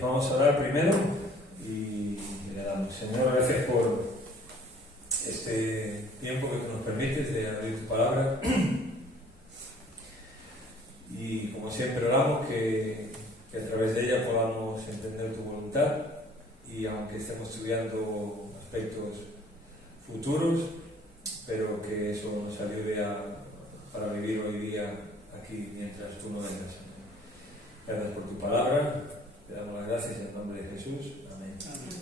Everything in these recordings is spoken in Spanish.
Vamos a orar primero y le damos. Señor, gracias por este tiempo que tú nos permites de abrir tu palabra. Y como siempre oramos que a través de ella podamos entender tu voluntad, y aunque estemos estudiando aspectos futuros, pero que eso nos ayude para vivir hoy día aquí mientras tú no vengas. Gracias por tu palabra, te damos las gracias en el nombre de Jesús. Amén. Amén.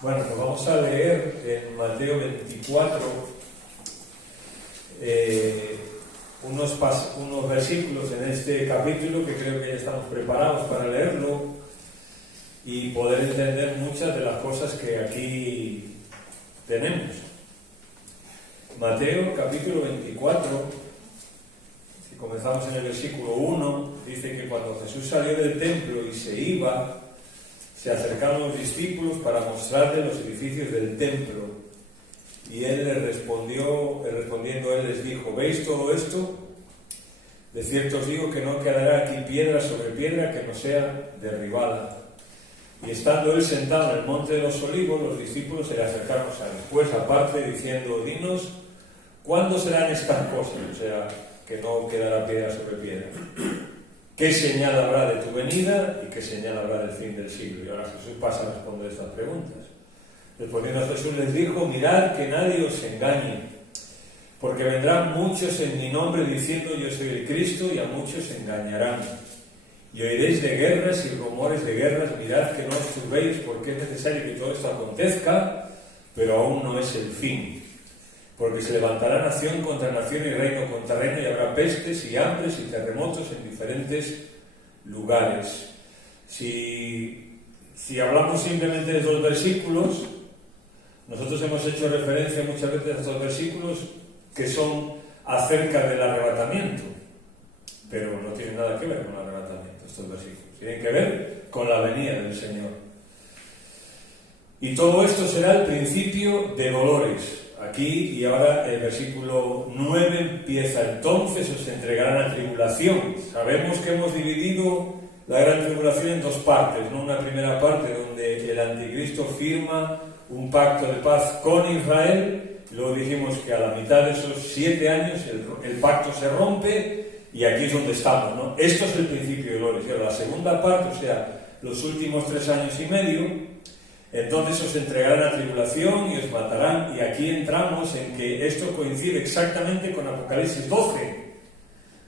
Bueno, pues vamos a leer en Mateo 24 unos versículos en este capítulo que creo que ya estamos preparados para leerlo y poder entender muchas de las cosas que aquí tenemos. Mateo capítulo 24, si comenzamos en el versículo 1, dice que cuando Jesús salió del templo y se iba, se acercaron los discípulos para mostrarle los edificios del templo. Y él respondiendo, él les dijo: ¿veis todo esto? De cierto os digo que no quedará aquí piedra sobre piedra que no sea derribada. Y estando él sentado en el monte de los olivos, los discípulos se le acercaron a él, pues aparte, diciendo: dinos, ¿cuándo serán estas cosas? O sea, que no quedará piedra sobre piedra. ¿Qué señal habrá de tu venida y qué señal habrá del fin del siglo? Y ahora Jesús pasa a responder estas preguntas. Respondiendo Jesús les dijo: mirad que nadie os engañe, porque vendrán muchos en mi nombre diciendo yo soy el Cristo, y a muchos engañarán. Y oiréis de guerras y rumores de guerras. Mirad que no os turbéis, porque es necesario que todo esto acontezca, pero aún no es el fin. Porque se levantará nación contra nación y reino contra reino, y habrá pestes y hambres y terremotos en diferentes lugares. Si hablamos simplemente de estos versículos, nosotros hemos hecho referencia muchas veces a estos versículos que son acerca del arrebatamiento, pero no tienen nada que ver con el arrebatamiento estos versículos, tienen que ver con la venida del Señor. Y todo esto será el principio de dolores. Aquí y ahora el versículo 9 empieza: entonces os entregarán a tribulación. Sabemos que hemos dividido la gran tribulación en dos partes, ¿no? Una primera parte donde el anticristo firma un pacto de paz con Israel, y luego dijimos que a la mitad de esos 7 años el pacto se rompe, y aquí es donde estamos, ¿no? Esto es el principio de dolores. Y ahora la segunda parte, o sea, los últimos 3 años y medio, entonces os entregarán a tribulación y os matarán. Y aquí entramos en que esto coincide exactamente con Apocalipsis 12,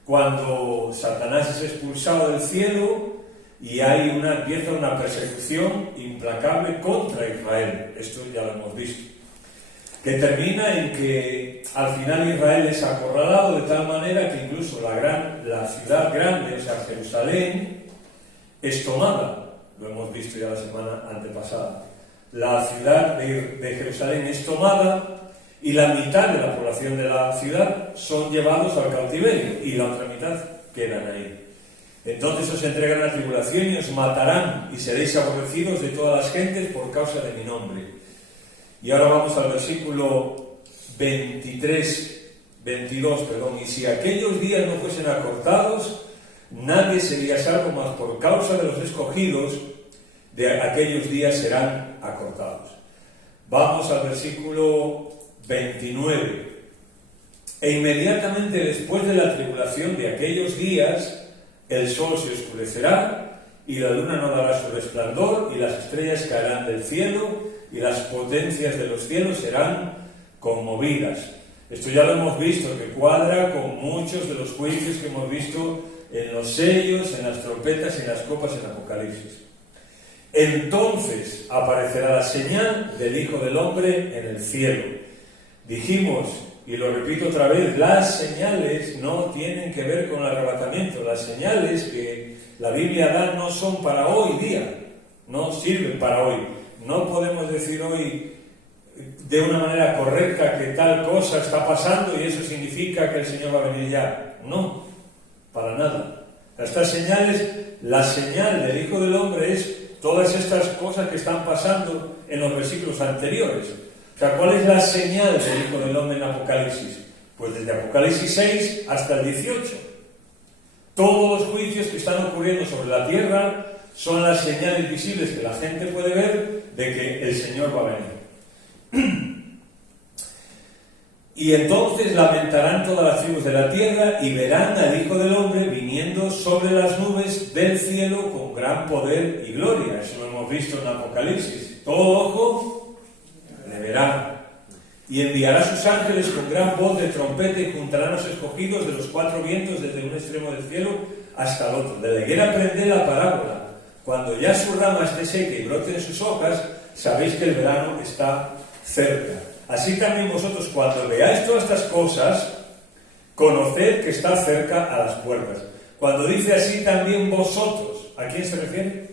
cuando Satanás es expulsado del cielo y empieza una persecución implacable contra Israel. Esto ya lo hemos visto, que termina en que al final Israel es acorralado de tal manera que incluso la ciudad grande, o sea, Jerusalén, es tomada. Lo hemos visto ya la semana antepasada. La ciudad de Jerusalén es tomada, y la mitad de la población de la ciudad son llevados al cautiverio, y la otra mitad quedan ahí. Entonces os entregan a tribulación y os matarán, y seréis aborrecidos de todas las gentes por causa de mi nombre. Y ahora vamos al versículo 22. Y si aquellos días no fuesen acortados, nadie sería salvo, mas por causa de los escogidos, de aquellos días serán acortados. Vamos al versículo 29. E inmediatamente después de la tribulación de aquellos días, el sol se oscurecerá, y la luna no dará su resplandor, y las estrellas caerán del cielo, y las potencias de los cielos serán conmovidas. Esto ya lo hemos visto, que cuadra con muchos de los juicios que hemos visto en los sellos, en las trompetas y en las copas en Apocalipsis. Entonces aparecerá la señal del Hijo del Hombre en el cielo. Dijimos, y lo repito otra vez, las señales no tienen que ver con el arrebatamiento. Las señales que la Biblia da no son para hoy día, no sirven para hoy. No podemos decir hoy de una manera correcta que tal cosa está pasando y eso significa que el Señor va a venir ya. No, para nada. Estas señales, la señal del Hijo del Hombre es todas estas cosas que están pasando en los versículos anteriores. O sea, ¿cuál es la señal del Hijo del Hombre en Apocalipsis? Pues desde Apocalipsis 6 hasta el 18. Todos los juicios que están ocurriendo sobre la tierra, son las señales visibles que la gente puede ver de que el Señor va a venir. Y entonces lamentarán todas las tribus de la tierra y verán al Hijo del Hombre viniendo sobre las nubes del cielo con gran poder y gloria. Eso lo hemos visto en Apocalipsis. Todo ojo le verá. Y enviará a sus ángeles con gran voz de trompeta y juntarán a los escogidos de los cuatro vientos desde un extremo del cielo hasta el otro. De la higuera aprended la parábola. Cuando ya su rama esté seca y broten sus hojas, sabéis que el verano está cerca. Así también vosotros, cuando veáis todas estas cosas, conoced que está cerca a las puertas. Cuando dice así también vosotros, ¿a quién se refiere?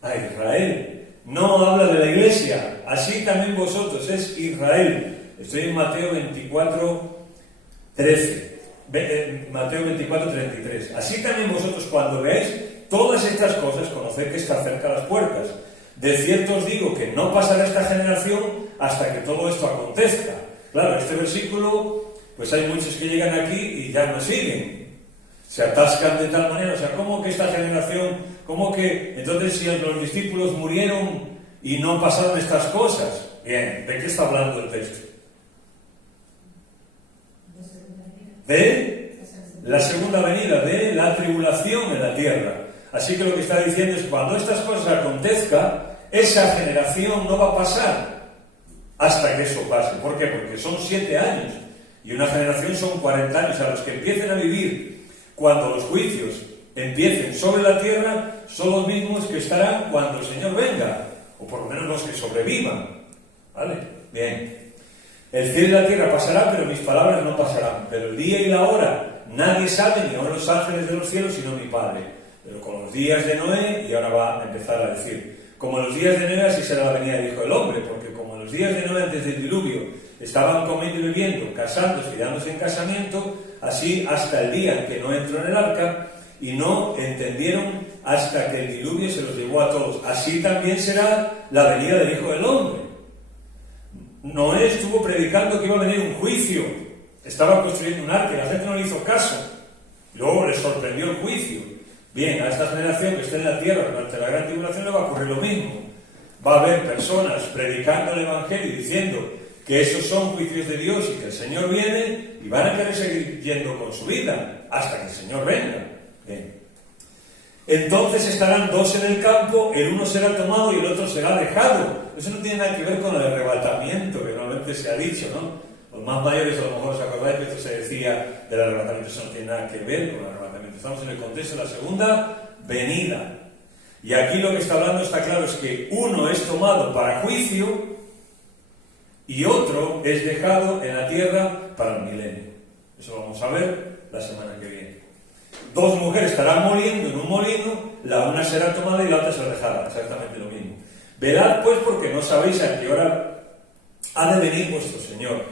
A Israel. No habla de la iglesia. Así también vosotros, es Israel. Estoy en Mateo 24, 13. Mateo 24, 33. Así también vosotros, cuando veáis todas estas cosas, conoced que está cerca a las puertas. De cierto os digo que no pasará esta generación hasta que todo esto acontezca. Claro, este versículo, pues hay muchos que llegan aquí y ya no siguen. Se atascan de tal manera, o sea, ¿cómo que esta generación, cómo que, entonces si los discípulos murieron y no pasaron estas cosas? Bien, ¿de qué está hablando el texto? De la segunda venida, de la tribulación en la tierra. Así que lo que está diciendo es, cuando estas cosas acontezcan, esa generación no va a pasar hasta que eso pase. ¿Por qué? Porque son 7 años y una generación son 40 años. A los que empiecen a vivir cuando los juicios empiecen sobre la tierra son los mismos que estarán cuando el Señor venga, o por lo menos los que sobrevivan. ¿Vale? Bien. El cielo y la tierra pasarán, pero mis palabras no pasarán. Pero el día y la hora nadie sabe, ni aun los ángeles de los cielos, sino mi Padre. Pero con los días de Noé, y ahora va a empezar a decir, como en los días de Noé, así será la venida del Hijo del Hombre, porque como en los días de Noé antes del diluvio estaban comiendo y bebiendo, casándose y dándose en casamiento, así hasta el día en que Noé entró en el arca, y no entendieron hasta que el diluvio se los llevó a todos. Así también será la venida del Hijo del Hombre. Noé estuvo predicando que iba a venir un juicio, estaba construyendo un arca y la gente no le hizo caso. Luego les sorprendió el juicio. Bien, a esta generación que está en la tierra durante la gran tribulación le va a ocurrir lo mismo. Va a haber personas predicando el Evangelio y diciendo que esos son juicios de Dios y que el Señor viene, y van a querer seguir yendo con su vida hasta que el Señor venga. Bien. Entonces estarán dos en el campo, el uno será tomado y el otro será dejado. Eso no tiene nada que ver con el arrebatamiento que normalmente se ha dicho, ¿no? Los más mayores a lo mejor os acordáis que esto se decía del arrebatamiento. Eso no tiene nada que ver con el arrebatamiento. Estamos en el contexto de la segunda venida. Y aquí lo que está hablando, está claro, es que uno es tomado para juicio y otro es dejado en la tierra para el milenio. Eso vamos a ver la semana que viene. Dos mujeres estarán moliendo en un molino, la una será tomada y la otra será dejada. Exactamente lo mismo. Velad pues, porque no sabéis a qué hora ha de venir vuestro Señor.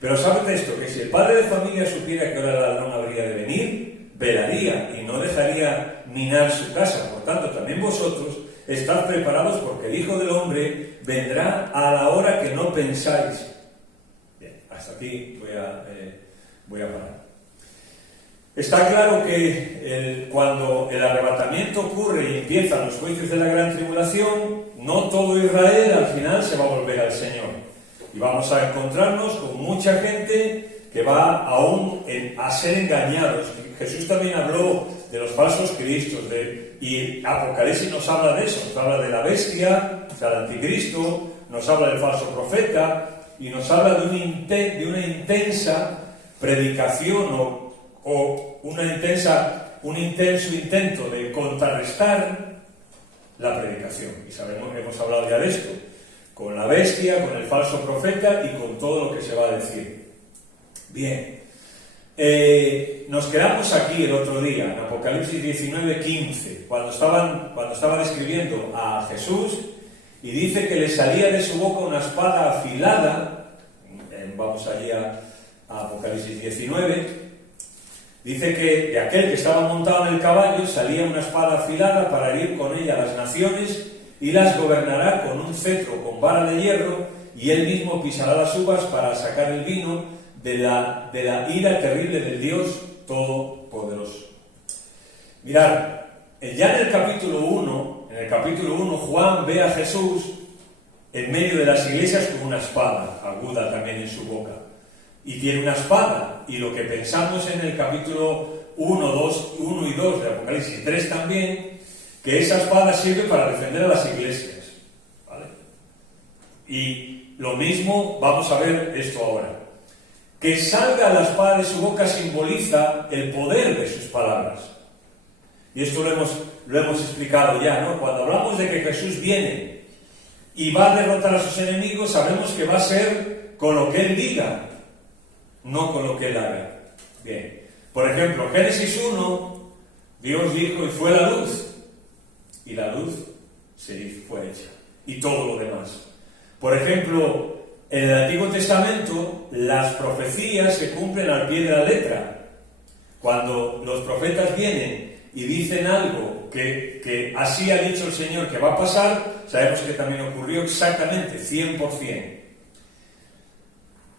Pero sabed esto, que si el padre de familia supiera que hora el ladrón habría de venir, velaría y no dejaría minar su casa. Por tanto, también vosotros estad preparados, porque el Hijo del Hombre vendrá a la hora que no pensáis. Bien, hasta aquí voy a parar. Está claro que cuando el arrebatamiento ocurre y empiezan los juicios de la gran tribulación, no todo Israel al final se va a volver al Señor. Y vamos a encontrarnos con mucha gente que va aún a ser engañados. Jesús también habló de los falsos cristos, y Apocalipsis nos habla de eso, nos habla de la bestia, o sea, del anticristo, nos habla del falso profeta, y nos habla de una intensa predicación o un intenso intento de contrarrestar la predicación. Y sabemos que hemos hablado ya de esto, con la bestia, con el falso profeta y con todo lo que se va a decir. Bien, nos quedamos aquí el otro día, en Apocalipsis 19:15, cuando estaba describiendo a Jesús, y dice que le salía de su boca una espada afilada. Vamos allí a Apocalipsis 19. Dice que de aquel que estaba montado en el caballo salía una espada afilada para herir con ella a las naciones, y las gobernará con un cetro con vara de hierro, y él mismo pisará las uvas para sacar el vino de la ira terrible del Dios Todopoderoso. Mirad, ya en el capítulo 1, Juan ve a Jesús en medio de las iglesias con una espada aguda también en su boca. Y tiene una espada, y lo que pensamos en el capítulo 1 y 2 de Apocalipsis 3 también, que esa espada sirve para defender a las iglesias, ¿vale? Y lo mismo vamos a ver esto ahora. Que salga la espada de su boca simboliza el poder de sus palabras. Y esto lo hemos explicado ya, ¿no? Cuando hablamos de que Jesús viene y va a derrotar a sus enemigos, sabemos que va a ser con lo que Él diga, no con lo que Él haga. Bien. Por ejemplo, Génesis 1, Dios dijo y fue la luz. Y la luz fue hecha. Y todo lo demás. Por ejemplo, en el Antiguo Testamento, las profecías se cumplen al pie de la letra. Cuando los profetas vienen y dicen algo que así ha dicho el Señor que va a pasar, sabemos que también ocurrió exactamente, 100%.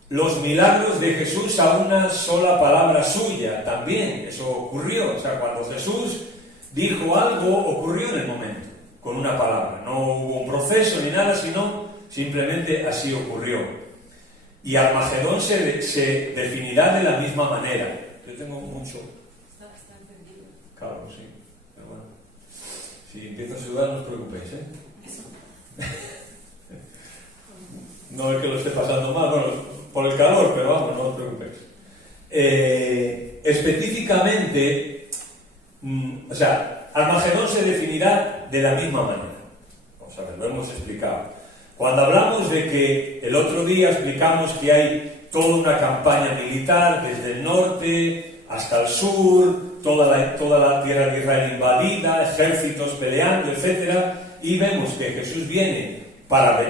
Los milagros de Jesús a una sola palabra suya, también, eso ocurrió. O sea, cuando Jesús dijo algo, ocurrió en el momento, con una palabra. No hubo un proceso ni nada, sino simplemente así ocurrió. Y Armagedón se definirá de la misma manera. Yo tengo mucho... Está encendido. Claro, sí. Pero bueno, si empiezo a sudar, no os preocupéis, ¿eh? No es que lo esté pasando mal, bueno, por el calor, pero vamos, no os preocupéis. Específicamente, o sea, Armagedón se definirá de la misma manera. Vamos a ver, lo hemos explicado. Cuando hablamos de que el otro día explicamos que hay toda una campaña militar desde el norte hasta el sur, toda la tierra de Israel invadida, ejércitos peleando, etc. Y vemos que Jesús viene para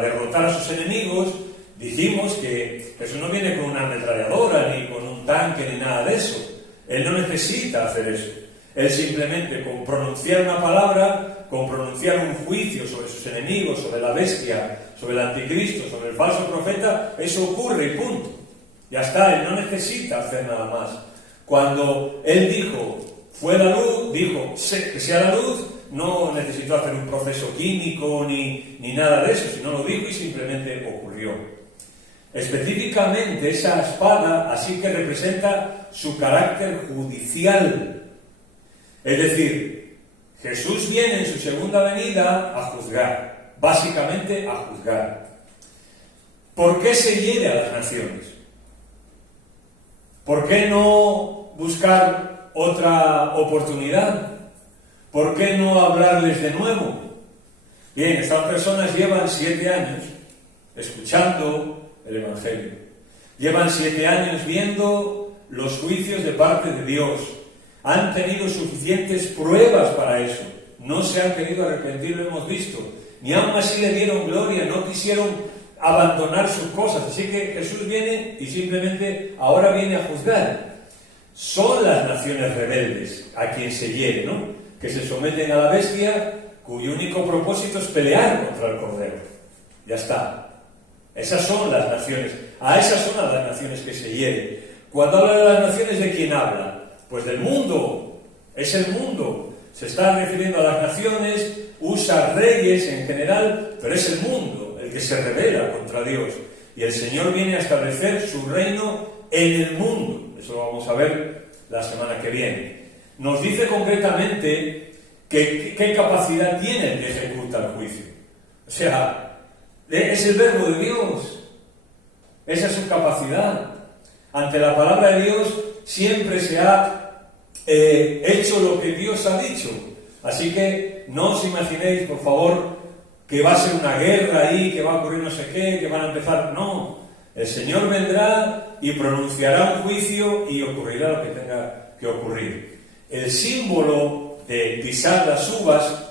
derrotar a sus enemigos. Dijimos que Jesús no viene con una ametralladora, ni con un tanque, ni nada de eso. Él no necesita hacer eso. Él simplemente con pronunciar una palabra, con pronunciar un juicio sobre sus enemigos, sobre la bestia, sobre el anticristo, sobre el falso profeta, eso ocurre y punto. Ya está, Él no necesita hacer nada más. Cuando Él dijo, fue la luz, dijo, que sea la luz, no necesitó hacer un proceso químico ni nada de eso, sino lo dijo y simplemente ocurrió. Específicamente esa espada así que representa su carácter judicial. Es decir, Jesús viene en su segunda venida a juzgar, básicamente a juzgar. ¿Por qué se hiere a las naciones? ¿Por qué no buscar otra oportunidad? ¿Por qué no hablarles de nuevo? Bien, estas personas llevan 7 años escuchando el Evangelio. Llevan 7 años viendo los juicios de parte de Dios. Han tenido suficientes pruebas para eso. No se han querido arrepentir, lo hemos visto. Ni aún así le dieron gloria, no quisieron abandonar sus cosas. Así que Jesús viene y simplemente ahora viene a juzgar. Son las naciones rebeldes a quien se hiere, ¿no? Que se someten a la bestia, cuyo único propósito es pelear contra el Cordero. Ya está. Esas son las naciones. A esas son las naciones que se hieren. Cuando habla de las naciones, ¿de quién habla? Pues del mundo. Es el mundo. Se está refiriendo a las naciones, usa reyes en general, pero es el mundo el que se rebela contra Dios. Y el Señor viene a establecer su reino en el mundo. Eso lo vamos a ver la semana que viene. Nos dice concretamente qué capacidad tiene el que ejecuta el juicio. O sea, es el verbo de Dios. Esa es su capacidad. Ante la palabra de Dios siempre se ha hecho lo que Dios ha dicho. Así que no os imaginéis, por favor, que va a ser una guerra ahí, que va a ocurrir no sé qué, que van a empezar. No. El Señor vendrá y pronunciará un juicio y ocurrirá lo que tenga que ocurrir. El símbolo de pisar las uvas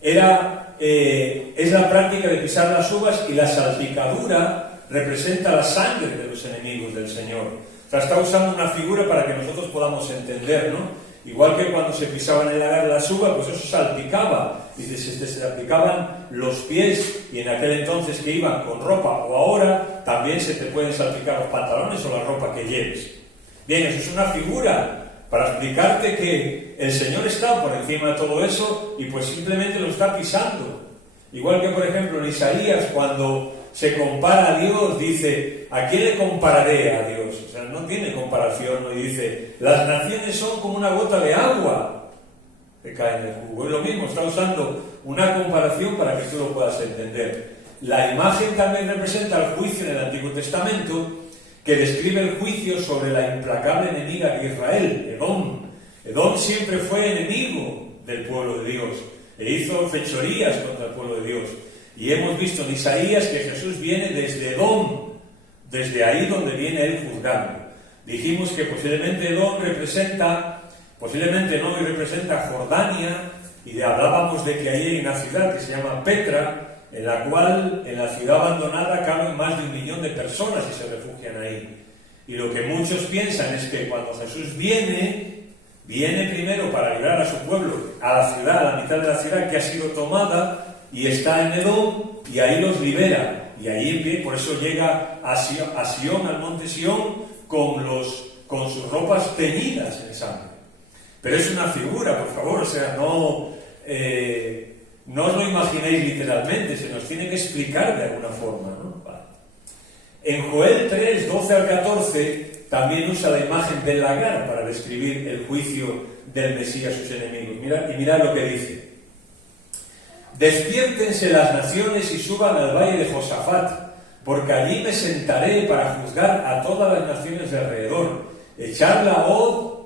es la práctica de pisar las uvas, y la salpicadura representa la sangre de los enemigos del Señor. O sea, está usando una figura para que nosotros podamos entender, ¿no? Igual que cuando se pisaban en la gara las uvas, pues eso salpicaba, y se salpicaban los pies, y en aquel entonces que iban con ropa, o ahora también se te pueden salpicar los pantalones o la ropa que lleves. Bien, eso es una figura para explicarte que el Señor está por encima de todo eso y pues simplemente lo está pisando. Igual que, por ejemplo, en Isaías, cuando se compara a Dios, dice, ¿a quién le compararé a Dios? O sea, no tiene comparación, ¿no? Y dice, las naciones son como una gota de agua que cae en el jugo. Es lo mismo, está usando una comparación para que tú lo puedas entender. La imagen también representa el juicio en el Antiguo Testamento, que describe el juicio sobre la implacable enemiga de Israel, Edom. Edom siempre fue enemigo del pueblo de Dios e hizo fechorías contra el pueblo de Dios. Y hemos visto en Isaías que Jesús viene desde Edom, desde ahí donde viene él juzgando. Dijimos que posiblemente Edom representa, posiblemente no, y representa Jordania, y hablábamos de que ahí hay una ciudad que se llama Petra, en la cual, en la ciudad abandonada, caben más de 1 millón de personas y se refugian ahí. Y lo que muchos piensan es que cuando Jesús viene primero para librar a su pueblo, a la ciudad, a la mitad de la ciudad que ha sido tomada, y está en Edom, y ahí los libera. Y ahí, por eso llega a Sión, al monte Sión, con sus ropas teñidas en sangre. Pero es una figura, por favor, o sea, no os lo imaginéis literalmente, se nos tiene que explicar de alguna forma, ¿no? Vale. En Joel 3, 12 al 14, también usa la imagen del lagar para describir el juicio del Mesías a sus enemigos. Mirad lo que dice. Despiértense las naciones y suban al valle de Josafat, porque allí me sentaré para juzgar a todas las naciones de alrededor. Echad la hoz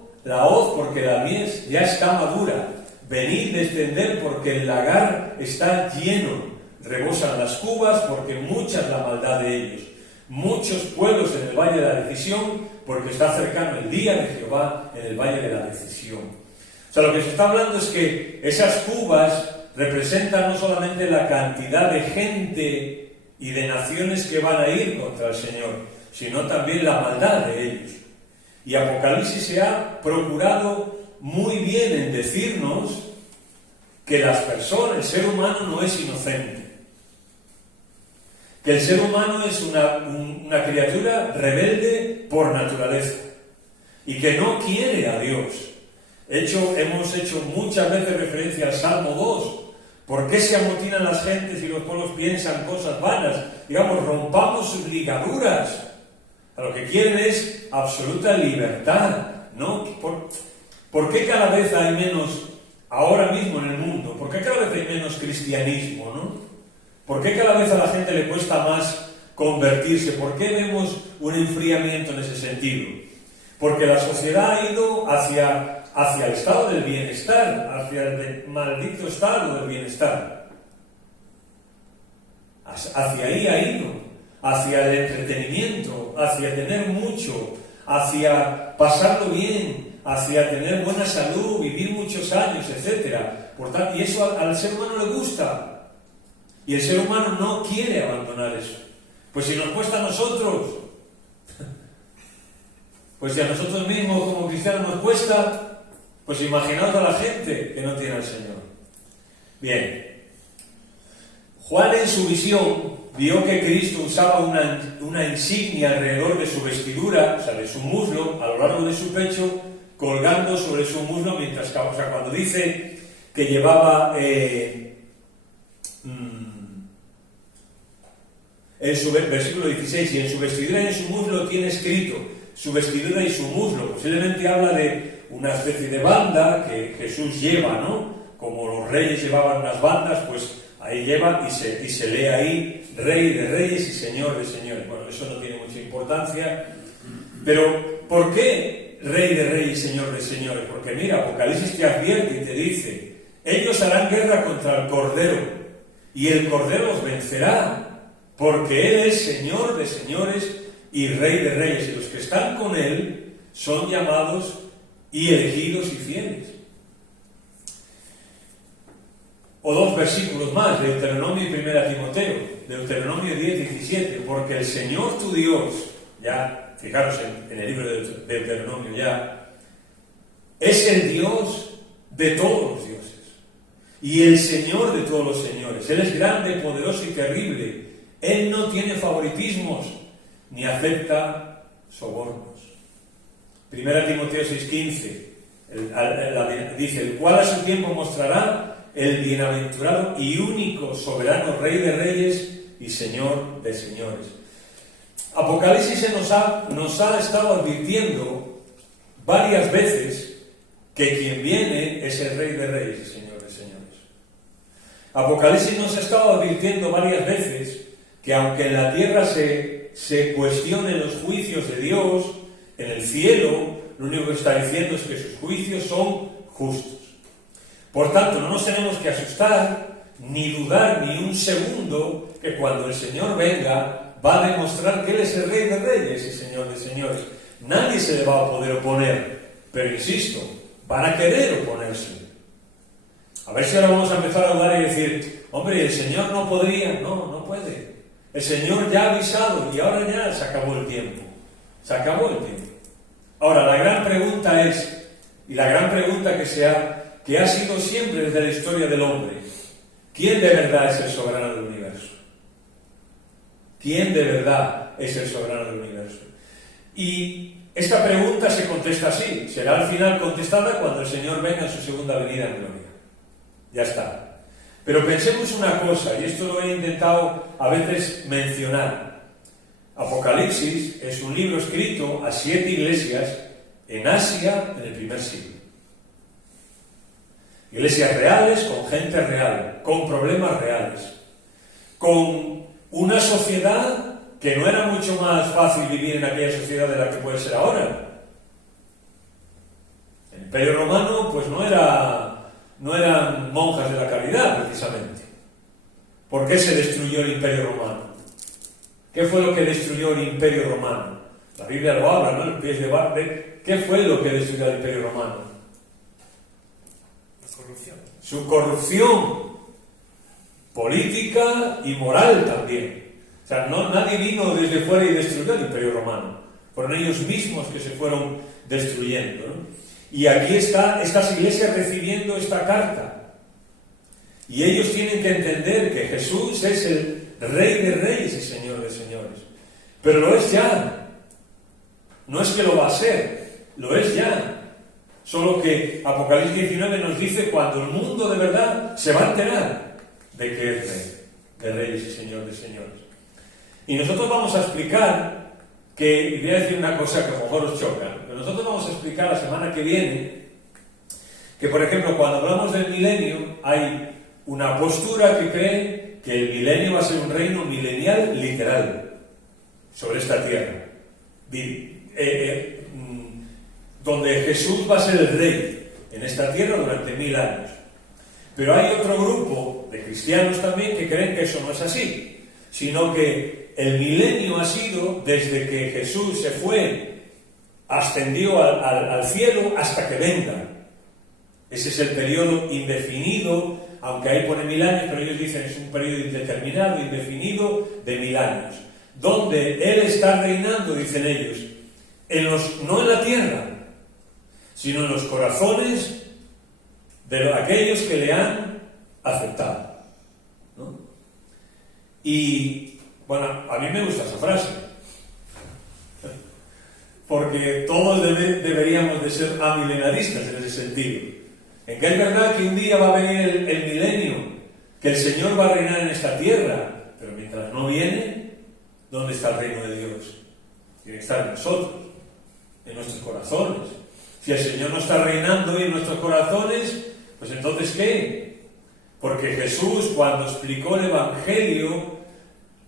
porque la mies ya está madura. Venid, descender, porque el lagar está lleno. Rebosan las cubas, porque mucha es la maldad de ellos. Muchos pueblos en el valle de la decisión, porque está cercano el día de Jehová en el valle de la decisión. O sea, lo que se está hablando es que esas cubas representan no solamente la cantidad de gente y de naciones que van a ir contra el Señor, sino también la maldad de ellos. Y Apocalipsis se ha procurado muy bien en decirnos que las personas, el ser humano no es inocente, que el ser humano es una criatura rebelde por naturaleza y que no quiere a Dios. Hemos hecho muchas veces referencia al Salmo 2. ¿Por qué se amotinan las gentes y los pueblos piensan cosas vanas? Digamos, rompamos sus ligaduras. A lo que quieren es absoluta libertad, ¿no? ¿Por qué cada vez hay menos, ahora mismo en el mundo, por qué cada vez hay menos cristianismo, ¿no? ¿Por qué cada vez a la gente le cuesta más convertirse? ¿Por qué vemos un enfriamiento en ese sentido? Porque la sociedad ha ido hacia el estado del bienestar, hacia el maldito estado del bienestar. Hacia ahí ha ido, hacia el entretenimiento, hacia tener mucho, hacia pasarlo bien, hacia tener buena salud, vivir muchos años, etc. Y eso al ser humano le gusta. Y el ser humano no quiere abandonar eso. Pues si nos cuesta a nosotros, pues si a nosotros mismos como cristianos nos cuesta, pues imaginaos a la gente que no tiene al Señor. Bien. Juan en su visión vio que Cristo usaba una insignia alrededor de su vestidura, o sea, de su muslo, a lo largo de su pecho, colgando sobre su muslo mientras caminaba. O sea, cuando dice que llevaba en su versículo 16, y en su vestidura y en su muslo tiene escrito, su vestidura y su muslo, posiblemente habla de una especie de banda que Jesús lleva, ¿no? Como los reyes llevaban unas bandas, pues ahí lleva y se lee ahí Rey de Reyes y Señor de Señores. Bueno, eso no tiene mucha importancia, pero ¿por qué Rey de Reyes y Señor de Señores? Porque mira, Apocalipsis te advierte y te dice, ellos harán guerra contra el Cordero y el Cordero los vencerá, porque Él es Señor de Señores y Rey de Reyes, y los que están con Él son llamados y elegidos y fieles. O 2 versículos más, Deuteronomio y 1 Timoteo, Deuteronomio 10, 17, porque el Señor tu Dios, ya, fijaros en el libro de Deuteronomio, ya, es el Dios de todos los dioses, y el Señor de todos los señores. Él es grande, poderoso y terrible. Él no tiene favoritismos, ni acepta sobornos. 1 Timoteo 6:15, dice, el cual a su tiempo mostrará el bienaventurado y único soberano Rey de Reyes y Señor de Señores. Apocalipsis nos ha estado advirtiendo varias veces que quien viene es el Rey de Reyes y Señor de Señores. Apocalipsis nos ha estado advirtiendo varias veces que aunque en la tierra se cuestionen los juicios de Dios, en el cielo lo único que está diciendo es que sus juicios son justos. Por tanto, no nos tenemos que asustar ni dudar ni un segundo que cuando el Señor venga va a demostrar que Él es el Rey de Reyes y Señor de Señores. Nadie se le va a poder oponer, pero insisto, van a querer oponerse. A ver si ahora vamos a empezar a dudar y decir, hombre, el Señor no podría. No puede. El Señor ya ha avisado y ahora ya se acabó el tiempo. Se acabó el tiempo. Ahora, la gran pregunta es, y la gran pregunta que ha sido siempre desde la historia del hombre, ¿quién de verdad es el soberano del universo? ¿Quién de verdad es el soberano del universo? Y esta pregunta se contesta así, será al final contestada cuando el Señor venga en su segunda venida en gloria. Ya está. Pero pensemos una cosa, y esto lo he intentado a veces mencionar. Apocalipsis es un libro escrito a 7 iglesias en Asia en el primer siglo. Iglesias reales, con gente real, con problemas reales, con una sociedad que no era mucho más fácil vivir en aquella sociedad de la que puede ser ahora. El Imperio Romano pues no eran monjas de la caridad, precisamente. ¿Por qué se destruyó el Imperio Romano? ¿Qué fue lo que destruyó el Imperio Romano? La Biblia lo habla, ¿no? El pies de Barde. ¿Qué fue lo que destruyó el Imperio Romano? La corrupción. Su corrupción política y moral también. O sea, nadie vino desde fuera y destruyó el Imperio Romano. Fueron ellos mismos que se fueron destruyendo, ¿no? Y aquí están estas iglesias recibiendo esta carta. Y ellos tienen que entender que Jesús es el Rey de Reyes y Señor de Señores. Pero lo es ya. No es que lo va a ser, lo es ya. Solo que Apocalipsis 19 nos dice cuando el mundo de verdad se va a enterar de que es Rey de Reyes y Señor de Señores. Y nosotros vamos a explicar y voy a decir una cosa que a lo mejor os choca, pero nosotros vamos a explicar la semana que viene que, por ejemplo, cuando hablamos del milenio, hay una postura que cree que el milenio va a ser un reino milenial literal sobre esta tierra, donde Jesús va a ser el rey en esta tierra durante 1000 años. Pero hay otro grupo de cristianos también que creen que eso no es así, sino que el milenio ha sido desde que Jesús se fue, ascendió al cielo hasta que venga. Ese es el periodo indefinido, aunque ahí pone 1000 años, pero ellos dicen es un periodo indeterminado, indefinido, de 1000 años. Donde Él está reinando, dicen ellos, no en la tierra, sino en los corazones de aquellos que le han aceptado, ¿no? Y, bueno, a mí me gusta esa frase, porque todos deberíamos de ser amilenaristas en ese sentido. En que es verdad que un día va a venir el milenio, que el Señor va a reinar en esta tierra, pero mientras no viene, ¿dónde está el reino de Dios? Tiene que estar en nosotros, en nuestros corazones. Si el Señor no está reinando hoy en nuestros corazones, pues entonces ¿qué? Porque Jesús, cuando explicó el Evangelio,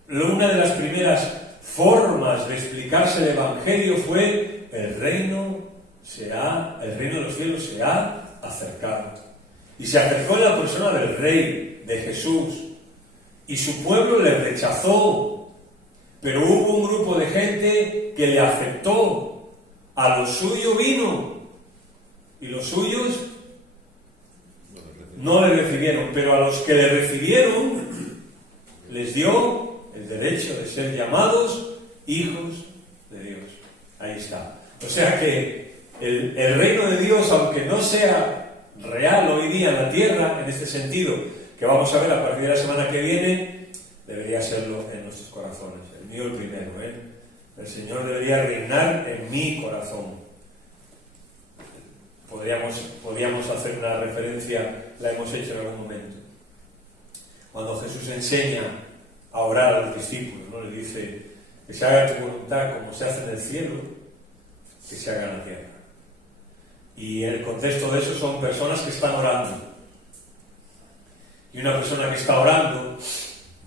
una de las primeras formas de explicarse el Evangelio fue el reino de los cielos se ha acercado. Y se acercó en la persona del Rey, de Jesús, y su pueblo le rechazó, pero hubo un grupo de gente que le aceptó. A lo suyo vino y los suyos no le recibieron, pero a los que le recibieron les dio el derecho de ser llamados hijos de Dios. Ahí está. O sea que el reino de Dios, aunque no sea real hoy día en la tierra, en este sentido, que vamos a ver a partir de la semana que viene, debería serlo en nuestros corazones. El mío el primero, ¿eh? El Señor debería reinar en mi corazón. podríamos hacer una referencia, la hemos hecho en algún momento. Cuando Jesús enseña a orar a los discípulos, ¿no? Le dice que se haga tu voluntad como se hace en el cielo, que se haga en la tierra. Y en el contexto de eso son personas que están orando. Y una persona que está orando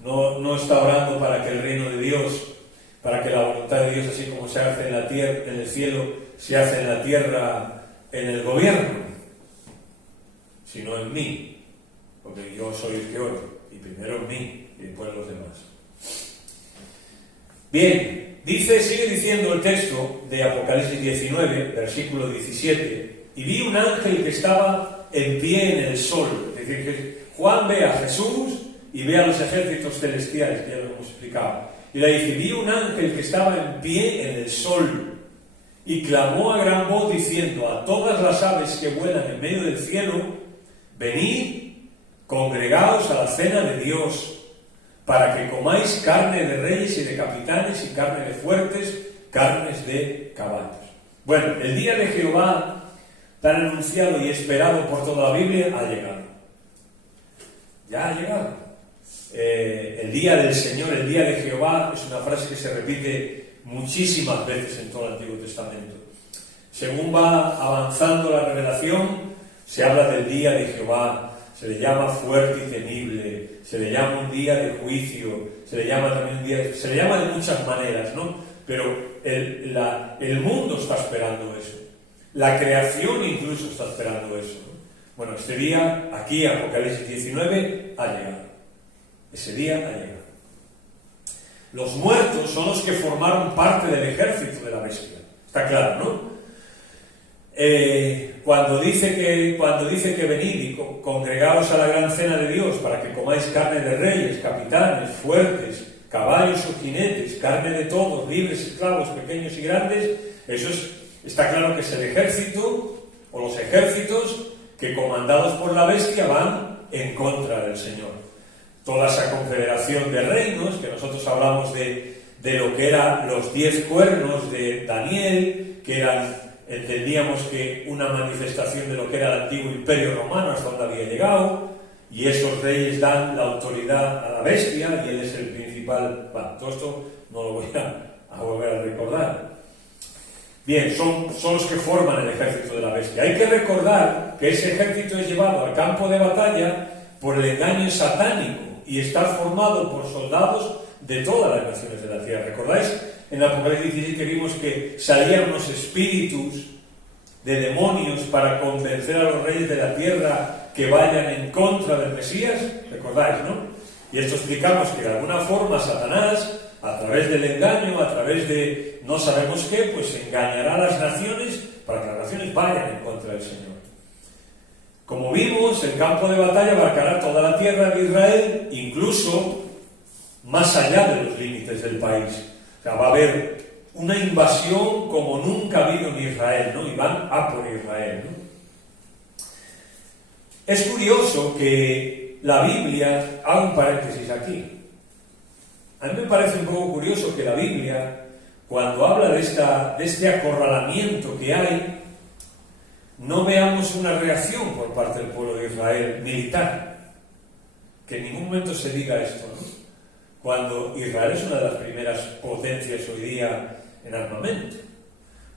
no está orando para que el reino de Dios, para que la voluntad de Dios, así como se hace en la tierra, en el cielo, se hace en la tierra, en el gobierno, sino en mí, porque yo soy el que oro, y primero en mí y después los demás. Bien, sigue diciendo el texto de Apocalipsis 19, versículo 17, y vi un ángel que estaba en pie en el sol. Es decir, que Juan ve a Jesús y ve a los ejércitos celestiales, que ya lo hemos explicado. Y le dice, vi un ángel que estaba en pie en el sol, y clamó a gran voz diciendo a todas las aves que vuelan en medio del cielo, venid, congregaos a la cena de Dios, para que comáis carne de reyes y de capitanes y carne de fuertes, carnes de caballos. Bueno, el día de Jehová, tan anunciado y esperado por toda la Biblia, ha llegado. Ya ha llegado. El día del Señor, el día de Jehová, es una frase que se repite muchísimas veces en todo el Antiguo Testamento. Según va avanzando la revelación, se habla del día de Jehová, se le llama fuerte y temible, se le llama un día de juicio, se le llama también un día, se le llama de muchas maneras, ¿no? Pero el mundo está esperando eso, la creación incluso está esperando eso, ¿no? Bueno, este día, aquí, Apocalipsis 19, ha llegado. Ese día ha llegado. Los muertos son los que formaron parte del ejército de la bestia. Está claro, ¿no? Cuando dice que venid y congregaos a la gran cena de Dios para que comáis carne de reyes, capitanes, fuertes, caballos o jinetes, carne de todos, libres, esclavos, pequeños y grandes, está claro que es el ejército o los ejércitos que, comandados por la bestia, van en contra del Señor. Toda esa confederación de reinos, que nosotros hablamos de lo que eran los 10 cuernos de Daniel, que eran, entendíamos que una manifestación de lo que era el antiguo imperio romano, hasta donde había llegado, y esos reyes dan la autoridad a la bestia, y él es el principal. Bueno, todo esto no lo voy a volver a recordar. Bien, son los que forman el ejército de la bestia. Hay que recordar que ese ejército es llevado al campo de batalla por el engaño satánico, y está formado por soldados de todas las naciones de la tierra. ¿Recordáis? En Apocalipsis 16 que vimos que salían unos espíritus de demonios para convencer a los reyes de la tierra que vayan en contra del Mesías. ¿Recordáis, no? Y esto explicamos que de alguna forma Satanás, a través del engaño, a través de no sabemos qué, pues engañará a las naciones para que las naciones vayan en contra del Señor. Como vimos, el campo de batalla abarcará toda la tierra de Israel, incluso más allá de los límites del país. O sea, va a haber una invasión como nunca ha habido en Israel, ¿no? Y van a por Israel, ¿no? Es curioso que la Biblia, haga un paréntesis aquí. A mí me parece un poco curioso que la Biblia, cuando habla de este acorralamiento que hay, no veamos una reacción por parte del pueblo de Israel militar. Que en ningún momento se diga esto, ¿no? Cuando Israel es una de las primeras potencias hoy día en armamento.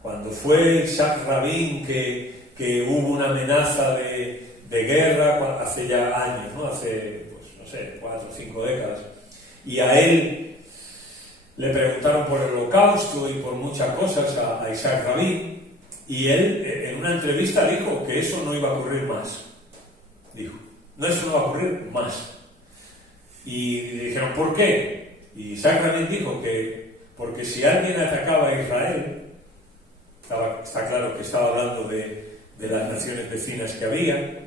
Cuando fue Isaac Rabin que hubo una amenaza de guerra hace ya años, ¿no? Hace, pues, no sé, 4 o 5 décadas. Y a él le preguntaron por el Holocausto y por muchas cosas a Isaac Rabin. Y él, en una entrevista, dijo que eso no iba a ocurrir más. Dijo, no, eso no va a ocurrir más. Y le dijeron, ¿por qué? Y Isaac Rabin dijo que porque si alguien atacaba a Israel, está claro que estaba hablando de las naciones vecinas que había,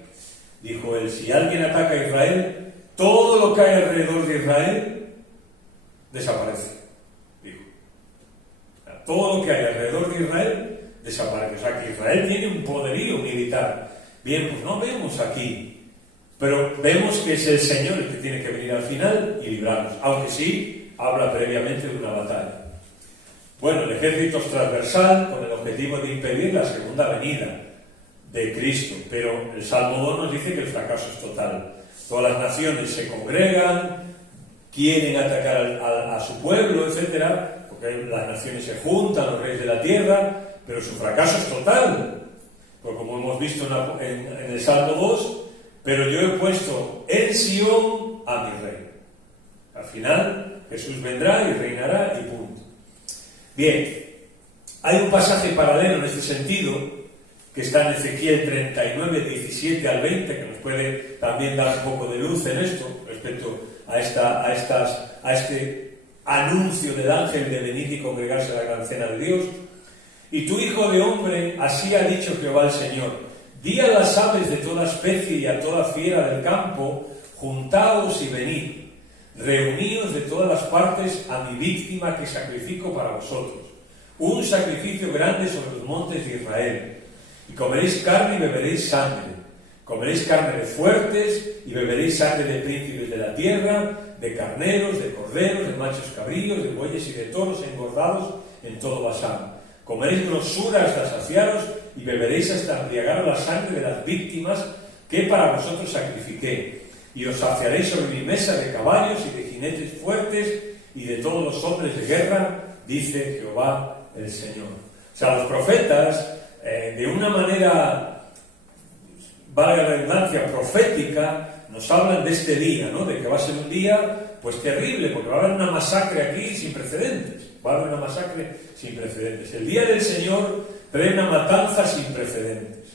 dijo él, si alguien ataca a Israel, todo lo que hay alrededor de Israel desaparece. Dijo, todo lo que hay alrededor de Israel desaparece. O sea, que Israel tiene un poderío militar. Bien, pues no vemos aquí, pero vemos que es el Señor el que tiene que venir al final y librarnos, aunque sí habla previamente de una batalla. Bueno, el ejército es transversal con el objetivo de impedir la segunda venida de Cristo. Pero el Salmo 2 nos dice que el fracaso es total. Todas las naciones se congregan, quieren atacar a su pueblo, etcétera, porque las naciones se juntan, los reyes de la tierra, pero su fracaso es total. Porque como hemos visto en el Salmo 2, pero yo he puesto en Sion a mi rey. Al final, Jesús vendrá y reinará y punto. Bien, hay un pasaje paralelo en este sentido, que está en Ezequiel 39, 17 al 20, que nos puede también dar un poco de luz en esto, respecto a este anuncio del ángel de venir y congregarse a la gran cena de Dios. Y tú, hijo de hombre, así ha dicho Jehová el Señor: di a las aves de toda especie y a toda fiera del campo, juntaos y venid, reuníos de todas las partes a mi víctima que sacrifico para vosotros, un sacrificio grande sobre los montes de Israel. Y comeréis carne y beberéis sangre. Comeréis carne de fuertes y beberéis sangre de príncipes de la tierra, de carneros, de corderos, de machos cabríos, de bueyes y de toros engordados en todo Basán. Comeréis grosura hasta saciaros y beberéis hasta embriagaros la sangre de las víctimas que para vosotros sacrifiqué. Y os saciaréis sobre mi mesa de caballos y de jinetes fuertes y de todos los hombres de guerra, dice Jehová el Señor. O sea, los profetas, de una manera, valga la redundancia, profética, nos hablan de este día, ¿no? De que va a ser un día, pues terrible, porque va a haber una masacre aquí sin precedentes. Va a haber una masacre sin precedentes. El día del Señor trae una matanza sin precedentes.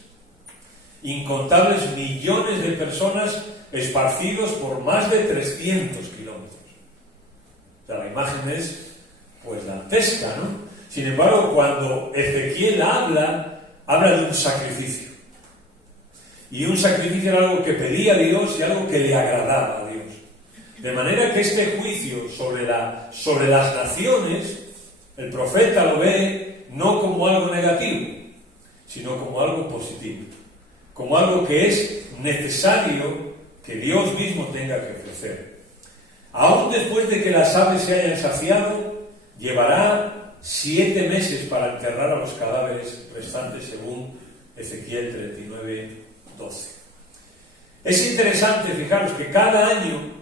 Incontables millones de personas esparcidos por más de 300 kilómetros. O sea, la imagen es, pues, dantesca, ¿no? Sin embargo, cuando Ezequiel habla de un sacrificio. Y un sacrificio era algo que pedía a Dios y algo que le agradaba a Dios. De manera que este juicio sobre las naciones, el profeta lo ve no como algo negativo, sino como algo positivo. Como algo que es necesario que Dios mismo tenga que ofrecer. Aún después de que las aves se hayan saciado, llevará 7 meses para enterrar a los cadáveres restantes, según Ezequiel 39, 12. Es interesante, fijaros, que cada año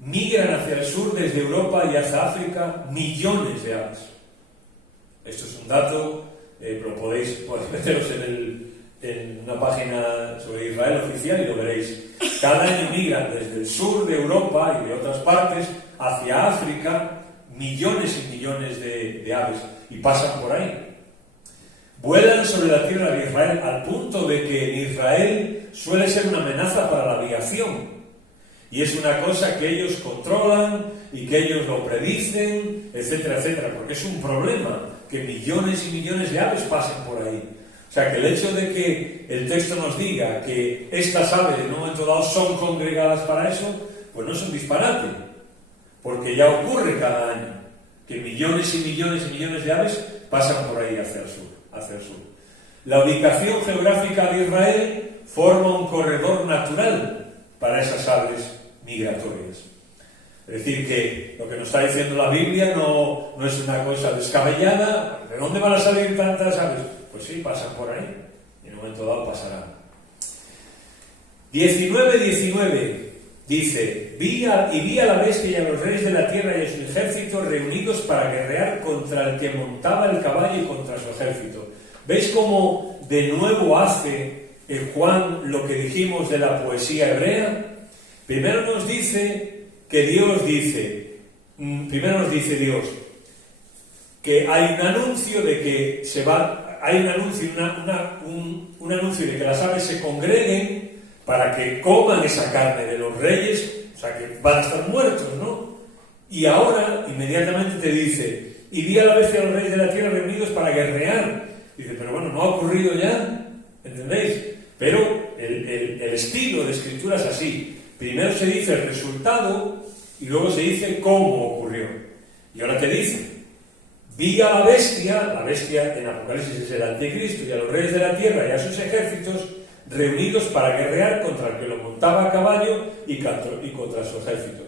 migran hacia el sur desde Europa y hasta África millones de aves. Esto es un dato, lo podéis meteros en una página sobre Israel oficial y lo veréis. Cada año migran desde el sur de Europa y de otras partes hacia África millones y millones de aves, y pasan por ahí. Vuelan sobre la tierra de Israel al punto de que en Israel suele ser una amenaza para la aviación. Y es una cosa que ellos controlan y que ellos lo predicen, etcétera, etcétera, porque es un problema que millones y millones de aves pasen por ahí. O sea, que el hecho de que el texto nos diga que estas aves en un momento dado son congregadas para eso, pues no es un disparate, porque ya ocurre cada año que millones y millones y millones de aves pasan por ahí hacia el sur. La ubicación geográfica de Israel forma un corredor natural para esas aves migratorias. Es decir, que lo que nos está diciendo la Biblia no es una cosa descabellada. ¿De dónde van a salir tantas aves? Pues sí, pasan por ahí, y en un momento dado pasarán. 19:19 dice: vi a la bestia y a los reyes de la tierra y a su ejército reunidos para guerrear contra el que montaba el caballo y contra su ejército. ¿Veis cómo de nuevo hace Juan lo que dijimos de la poesía hebrea? Primero nos dice Dios que hay un anuncio de que hay un anuncio, un anuncio de que las aves se congreguen para que coman esa carne de los reyes, o sea que van a estar muertos, ¿no? Y ahora inmediatamente te dice: y vi a la bestia y a los reyes de la tierra reunidos para guerrear. Dice, pero bueno, ¿no ha ocurrido ya? ¿Entendéis? Pero el estilo de escritura es así. Primero se dice el resultado y luego se dice cómo ocurrió. Y ahora te dice: vi a la bestia en Apocalipsis es el anticristo, y a los reyes de la tierra y a sus ejércitos reunidos para guerrear contra el que lo montaba a caballo y contra su ejército.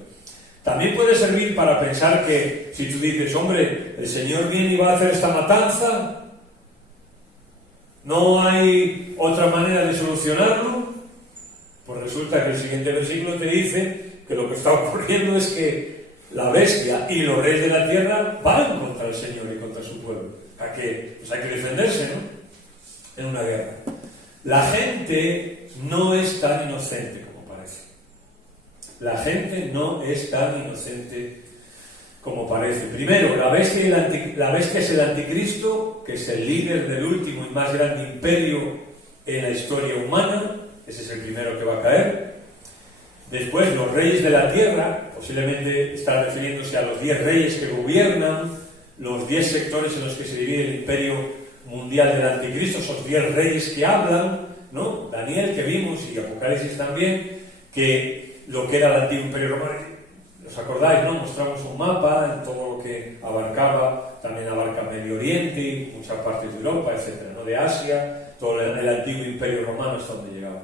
También puede servir para pensar que si tú dices, hombre, el Señor viene y va a hacer esta matanza, ¿No hay otra manera de solucionarlo? Pues resulta que el siguiente versículo te dice que lo que está ocurriendo es que la bestia y los reyes de la tierra van contra el Señor y contra su pueblo. Pues hay que defenderse, ¿no? En una guerra. La gente no es tan inocente como parece. La gente no es tan inocente como parece. Primero, la bestia es el anticristo, que es el líder del último y más grande imperio en la historia humana. Ese es el primero que va a caer. Después, los reyes de la tierra, posiblemente están refiriéndose a los 10 reyes que gobiernan, los 10 sectores en los que se divide el imperio mundial del anticristo, esos 10 reyes que hablan, ¿no? Daniel, que vimos, y Apocalipsis también, que lo que era el antiguo imperio romano, ¿os acordáis, no? Mostramos un mapa en todo lo que abarcaba, también abarca Medio Oriente, muchas partes de Europa, etcétera, ¿no? De Asia, todo el antiguo imperio romano hasta donde llegaba.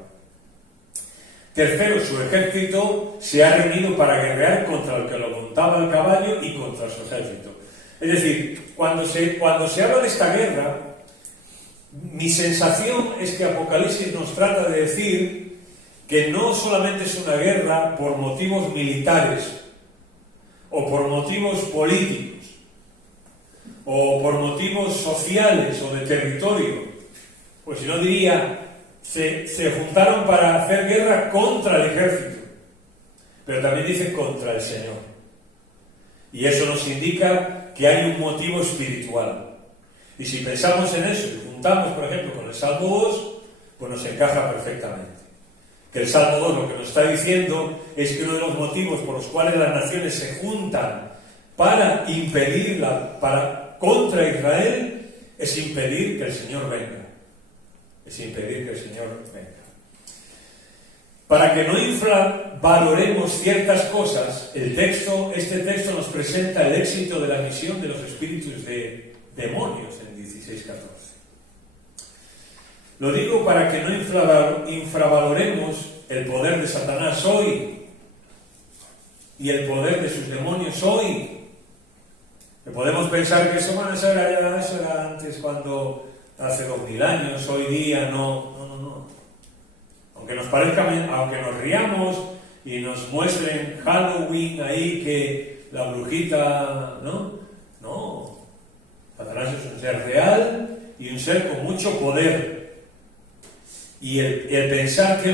Tercero, su ejército se ha reunido para guerrear contra el que lo montaba el caballo y contra su ejército. Es decir, cuando se habla de esta guerra, mi sensación es que Apocalipsis nos trata de decir que no solamente es una guerra por motivos militares, o por motivos políticos, o por motivos sociales o de territorio, pues si no diría, se juntaron para hacer guerra contra el ejército, pero también dice contra el Señor. Y eso nos indica que hay un motivo espiritual. Y si pensamos en eso y juntamos, por ejemplo, con el Salmo 2, pues nos encaja perfectamente. Que el Salmo 2 lo que nos está diciendo es que uno de los motivos por los cuales las naciones se juntan para impedirla, contra Israel, es impedir que el Señor venga. Es impedir que el Señor venga. Para que no infravaloremos ciertas cosas, este texto nos presenta el éxito de la misión de los espíritus de demonios en 16:14. Lo digo para que no infravaloremos el poder de Satanás hoy y el poder de sus demonios hoy. Que podemos pensar que eso era antes, cuando hace 2000 años, hoy día no. Aunque nos riamos y nos muestren Halloween ahí que la brujita, ¿no? No. Satanás es un ser real y un ser con mucho poder. Y el pensar que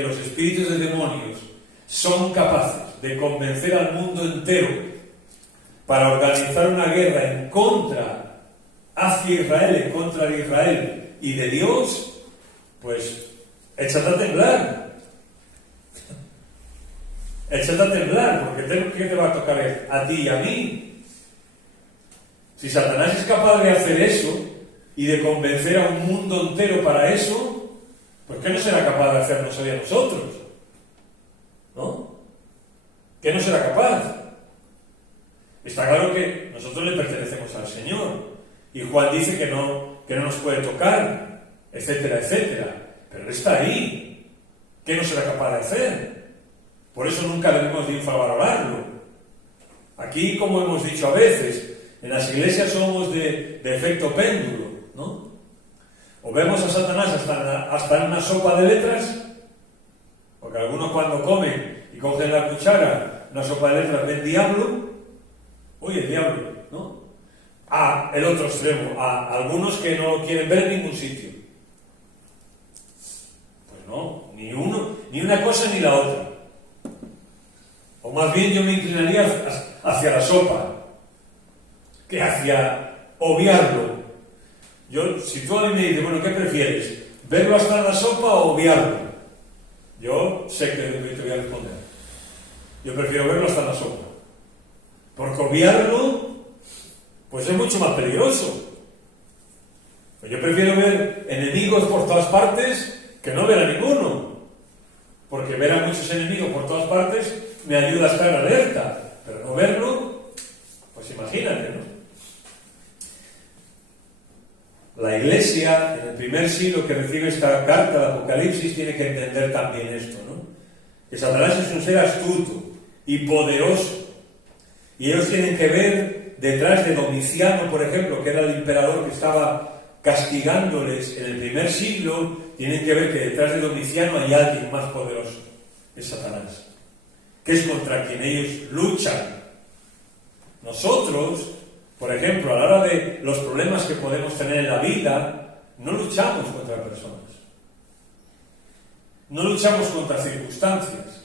los espíritus de demonios son capaces de convencer al mundo entero para organizar una guerra hacia Israel, en contra de Israel y de Dios, pues échate a temblar. Échate a temblar, porque ¿qué te va a tocar a ti y a mí? Si Satanás es capaz de hacer eso y de convencer a un mundo entero para eso, ¿por qué no será capaz de hacernos hoy a nosotros? ¿No? ¿Qué no será capaz? Está claro que nosotros le pertenecemos al Señor. Y Juan dice que no nos puede tocar, etcétera, etcétera. Pero Él está ahí. ¿Qué no será capaz de hacer? Por eso nunca debemos de infravalorarlo. Aquí, como hemos dicho a veces, en las iglesias somos de efecto péndulo, ¿no? O vemos a Satanás hasta en una sopa de letras, porque algunos cuando comen y cogen la cuchara, una sopa de letras, ven diablo. Oye, el diablo, ¿no? El otro extremo, a algunos que no lo quieren ver en ningún sitio. Pues no, ni una cosa ni la otra. O más bien yo me inclinaría hacia la sopa, que hacia obviarlo. Si tú a mí me dices, bueno, ¿qué prefieres? ¿Verlo hasta en la sopa o obviarlo? Yo sé que te voy a responder. Yo prefiero verlo hasta en la sopa. Porque obviarlo, pues es mucho más peligroso. Pues yo prefiero ver enemigos por todas partes que no ver a ninguno. Porque ver a muchos enemigos por todas partes me ayuda a estar alerta. Pero no verlo, pues imagínate, ¿no? La Iglesia, en el primer siglo que recibe esta carta de Apocalipsis, tiene que entender también esto, ¿no? Que Satanás es un ser astuto y poderoso. Y ellos tienen que ver detrás de Domiciano, por ejemplo, que era el emperador que estaba castigándoles en el primer siglo, tienen que ver que detrás de Domiciano hay alguien más poderoso, es Satanás, que es contra quien ellos luchan. Nosotros, por ejemplo, a la hora de los problemas que podemos tener en la vida, no luchamos contra personas, no luchamos contra circunstancias,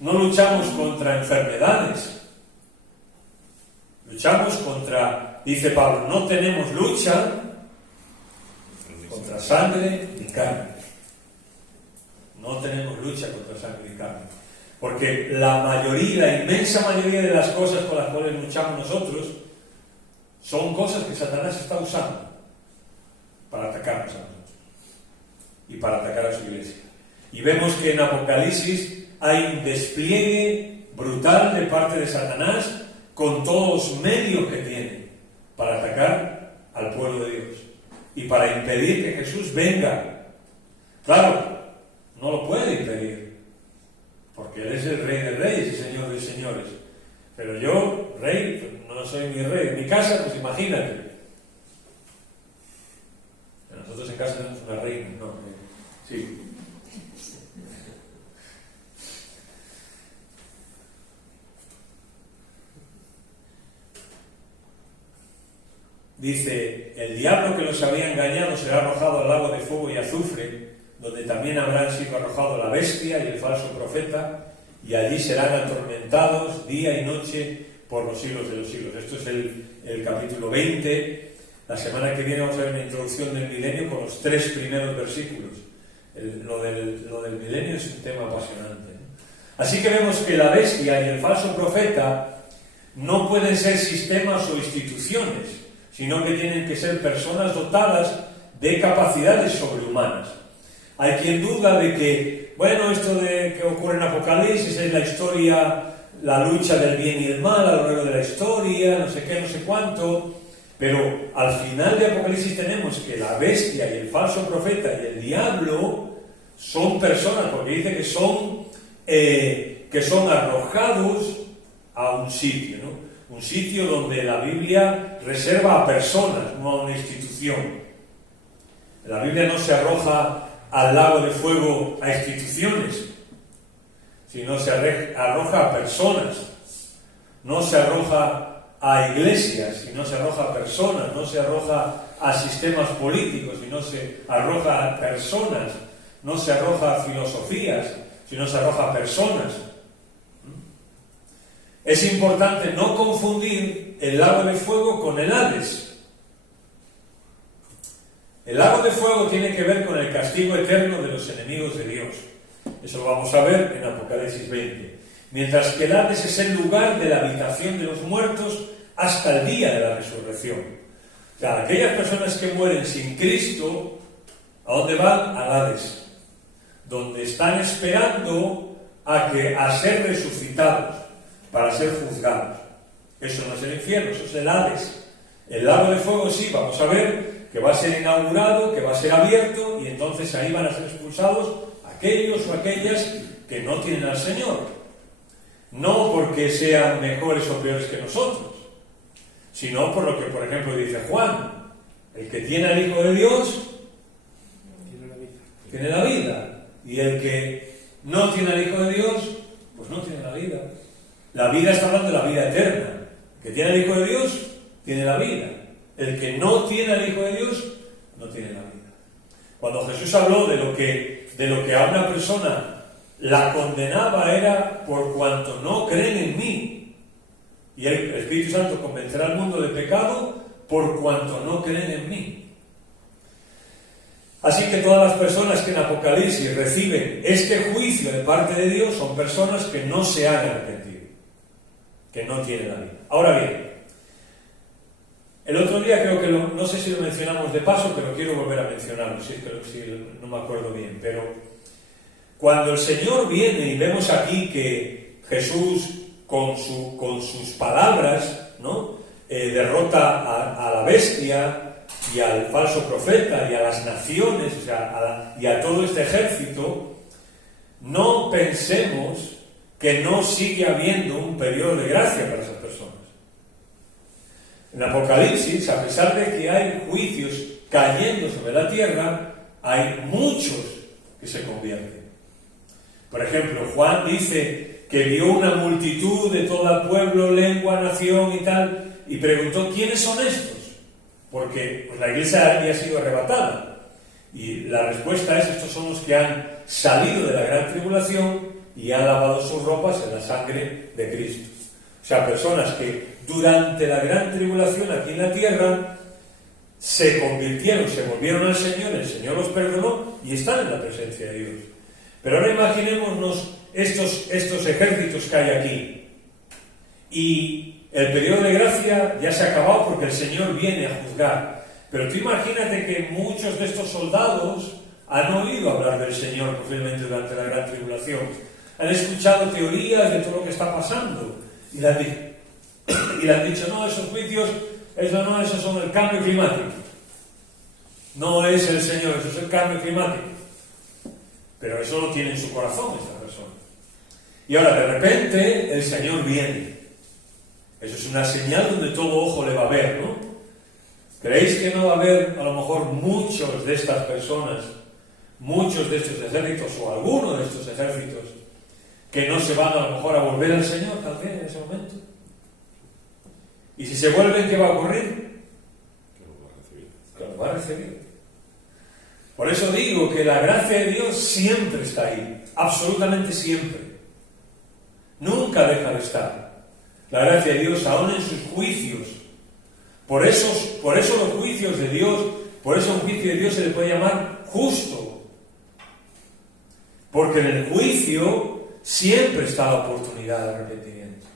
no luchamos contra enfermedades, luchamos contra, dice Pablo, no tenemos lucha contra sangre ni carne. No tenemos lucha contra sangre ni carne. Porque la inmensa mayoría de las cosas con las cuales luchamos nosotros son cosas que Satanás está usando para atacarnos a nosotros y para atacar a su iglesia. Y vemos que en Apocalipsis hay un despliegue brutal de parte de Satanás con todos los medios que tiene para atacar al pueblo de Dios y para impedir que Jesús venga. Claro, no lo puede impedir, porque Él es el Rey de Reyes y Señor de Señores. Pero yo, Rey, no soy ni Rey. En mi casa, pues imagínate. Nosotros en casa tenemos una reina, ¿no? Sí. Dice, el diablo que los había engañado será arrojado al lago de fuego y azufre, donde también habrán sido arrojados la bestia y el falso profeta, y allí serán atormentados día y noche por los siglos de los siglos. Esto es el capítulo 20. La semana que viene vamos a ver una introducción del milenio con los 3 primeros versículos. Lo del milenio es un tema apasionante, ¿no? Así que vemos que la bestia y el falso profeta no pueden ser sistemas o instituciones, sino que tienen que ser personas dotadas de capacidades sobrehumanas. Hay quien duda de que, bueno, esto de que ocurre en Apocalipsis es la historia, la lucha del bien y el mal a lo largo de la historia, no sé qué, no sé cuánto, pero al final de Apocalipsis tenemos que la bestia y el falso profeta y el diablo son personas, porque dice que son arrojados a un sitio, ¿no? Un sitio donde la Biblia reserva a personas, no a una institución. La Biblia no se arroja al lago de fuego a instituciones, sino se arroja a personas. No se arroja a iglesias, sino se arroja a personas. No se arroja a sistemas políticos, sino se arroja a personas. No se arroja a filosofías, sino se arroja a personas. Es importante no confundir el lago de fuego con el Hades. El lago de fuego tiene que ver con el castigo eterno de los enemigos de Dios. Eso lo vamos a ver en Apocalipsis 20. Mientras que el Hades es el lugar de la habitación de los muertos hasta el día de la resurrección. O sea, aquellas personas que mueren sin Cristo, ¿a dónde van? Al Hades, donde están esperando a ser resucitados para ser juzgados. Eso no es el infierno, eso es el Hades. El lago de fuego sí, vamos a ver que va a ser inaugurado, que va a ser abierto, y entonces ahí van a ser expulsados aquellos o aquellas que no tienen al Señor. No porque sean mejores o peores que nosotros, sino por lo que, por ejemplo, dice Juan: el que tiene al Hijo de Dios tiene la vida, y el que no tiene al Hijo de Dios, pues no tiene la vida. La vida está hablando de la vida eterna. El que tiene al Hijo de Dios tiene la vida. El que no tiene al Hijo de Dios no tiene la vida. Cuando Jesús habló de lo que a una persona la condenaba, era por cuanto no creen en mí. Y el Espíritu Santo convencerá al mundo de pecado por cuanto no creen en mí. Así que todas las personas que en Apocalipsis reciben este juicio de parte de Dios son personas que no se han arrepentido, que no tienen la vida. Ahora bien, el otro día creo que no sé si lo mencionamos de paso, pero quiero volver a mencionarlo, si no me acuerdo bien. Pero cuando el Señor viene y vemos aquí que Jesús con sus palabras, ¿no? Derrota a la bestia y al falso profeta y a las naciones, o sea, y a todo este ejército, no pensemos que no sigue habiendo un periodo de gracia para esas personas. En Apocalipsis, a pesar de que hay juicios cayendo sobre la tierra, hay muchos que se convierten. Por ejemplo, Juan dice que vio una multitud de todo pueblo, lengua, nación y tal, y preguntó, ¿quiénes son estos? Porque pues, la iglesia había sido arrebatada. Y la respuesta es, estos son los que han salido de la gran tribulación y han lavado sus ropas en la sangre de Cristo. O sea, personas que durante la gran tribulación aquí en la tierra se convirtieron, se volvieron al Señor, el Señor los perdonó y están en la presencia de Dios. Pero ahora imaginémonos estos ejércitos que hay aquí. Y el periodo de gracia ya se ha acabado porque el Señor viene a juzgar. Pero tú imagínate que muchos de estos soldados han oído hablar del Señor posiblemente durante la gran tribulación. Han escuchado teorías de todo lo que está pasando. Y le han dicho, no, esos juicios, esos son el cambio climático. No es el Señor, eso es el cambio climático. Pero eso lo tiene en su corazón esta persona. Y ahora, de repente, el Señor viene. Eso es una señal donde todo ojo le va a ver, ¿no? ¿Creéis que no va a haber, a lo mejor, muchos de estas personas, muchos de estos ejércitos, o alguno de estos ejércitos, que no se van a lo mejor a volver al Señor también en ese momento? Y si se vuelven, ¿qué va a ocurrir? Que lo va a recibir. Por eso digo que la gracia de Dios siempre está ahí, absolutamente siempre. Nunca deja de estar. La gracia de Dios, aún en sus juicios. Por eso los juicios de Dios, por eso un juicio de Dios se le puede llamar justo. Porque en el juicio siempre está la oportunidad de arrepentimiento.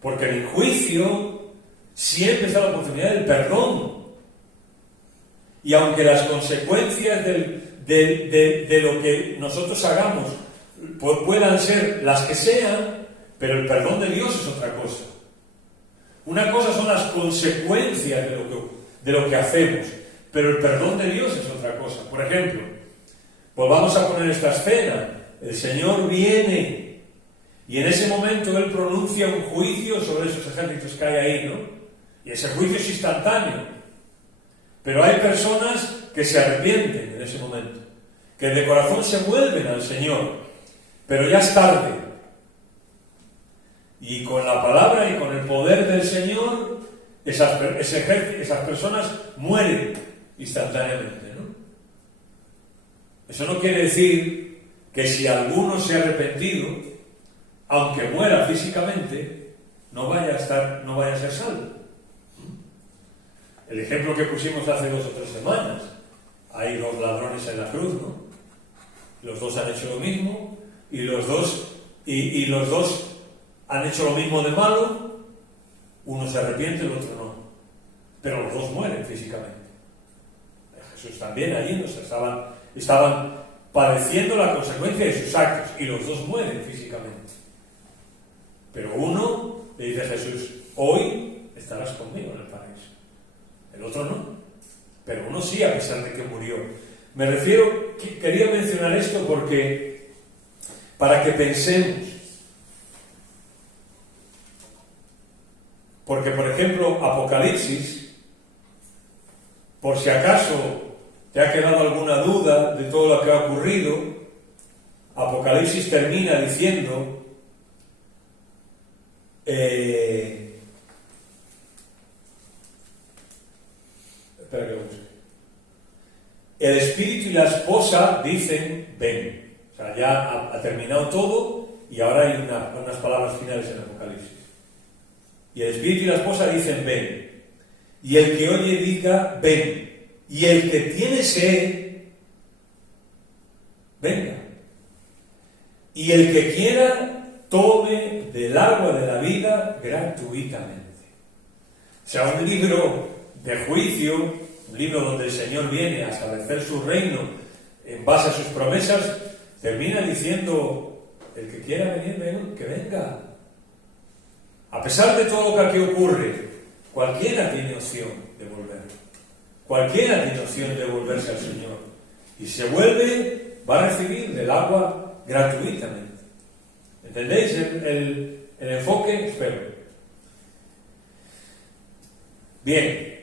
Porque en el juicio siempre está la oportunidad del perdón. Y aunque las consecuencias de lo que nosotros hagamos puedan ser las que sean, pero el perdón de Dios es otra cosa. Una cosa son las consecuencias de lo que hacemos, pero el perdón de Dios es otra cosa. Por ejemplo, pues vamos a poner esta escena. El Señor viene y en ese momento Él pronuncia un juicio sobre esos ejércitos que hay ahí, ¿no? Y ese juicio es instantáneo. Pero hay personas que se arrepienten en ese momento, que de corazón se vuelven al Señor, pero ya es tarde. Y con la palabra y con el poder del Señor, esas personas mueren instantáneamente, ¿no? Eso no quiere decir que si alguno se ha arrepentido, aunque muera físicamente, no vaya a ser salvo. El ejemplo que pusimos hace 2 o 3 semanas. Hay 2 ladrones en la cruz, ¿no? Los 2 han hecho lo mismo y los dos han hecho lo mismo de malo. Uno se arrepiente, el otro no. Pero los 2 mueren físicamente. Jesús también allí estaban padeciendo la consecuencia de sus actos y los 2 mueren físicamente. Pero uno le dice a Jesús, hoy estarás conmigo en el paraíso. El otro no, pero uno sí, a pesar de que murió. Me refiero, quería mencionar esto porque, para que pensemos. Porque, por ejemplo, Apocalipsis, por si acaso te ha quedado alguna duda de todo lo que ha ocurrido, Apocalipsis termina diciendo, espera que lo busque. El espíritu y la esposa dicen, ven. O sea, ya ha terminado todo y ahora hay unas palabras finales en Apocalipsis. Y el espíritu y la esposa dicen, ven. Y el que oye diga, ven. Y el que tiene sed, venga. Y el que quiera, tome del agua de la vida gratuitamente. O sea, un libro de juicio, un libro donde el Señor viene a establecer su reino en base a sus promesas, termina diciendo, el que quiera venir, que venga. A pesar de todo lo que aquí ocurre, cualquiera tiene opción de volver. Cualquiera tiene opción de volverse al Señor. Y se vuelve, va a recibir del agua gratuitamente. ¿Entendéis el enfoque? Espero. Bien.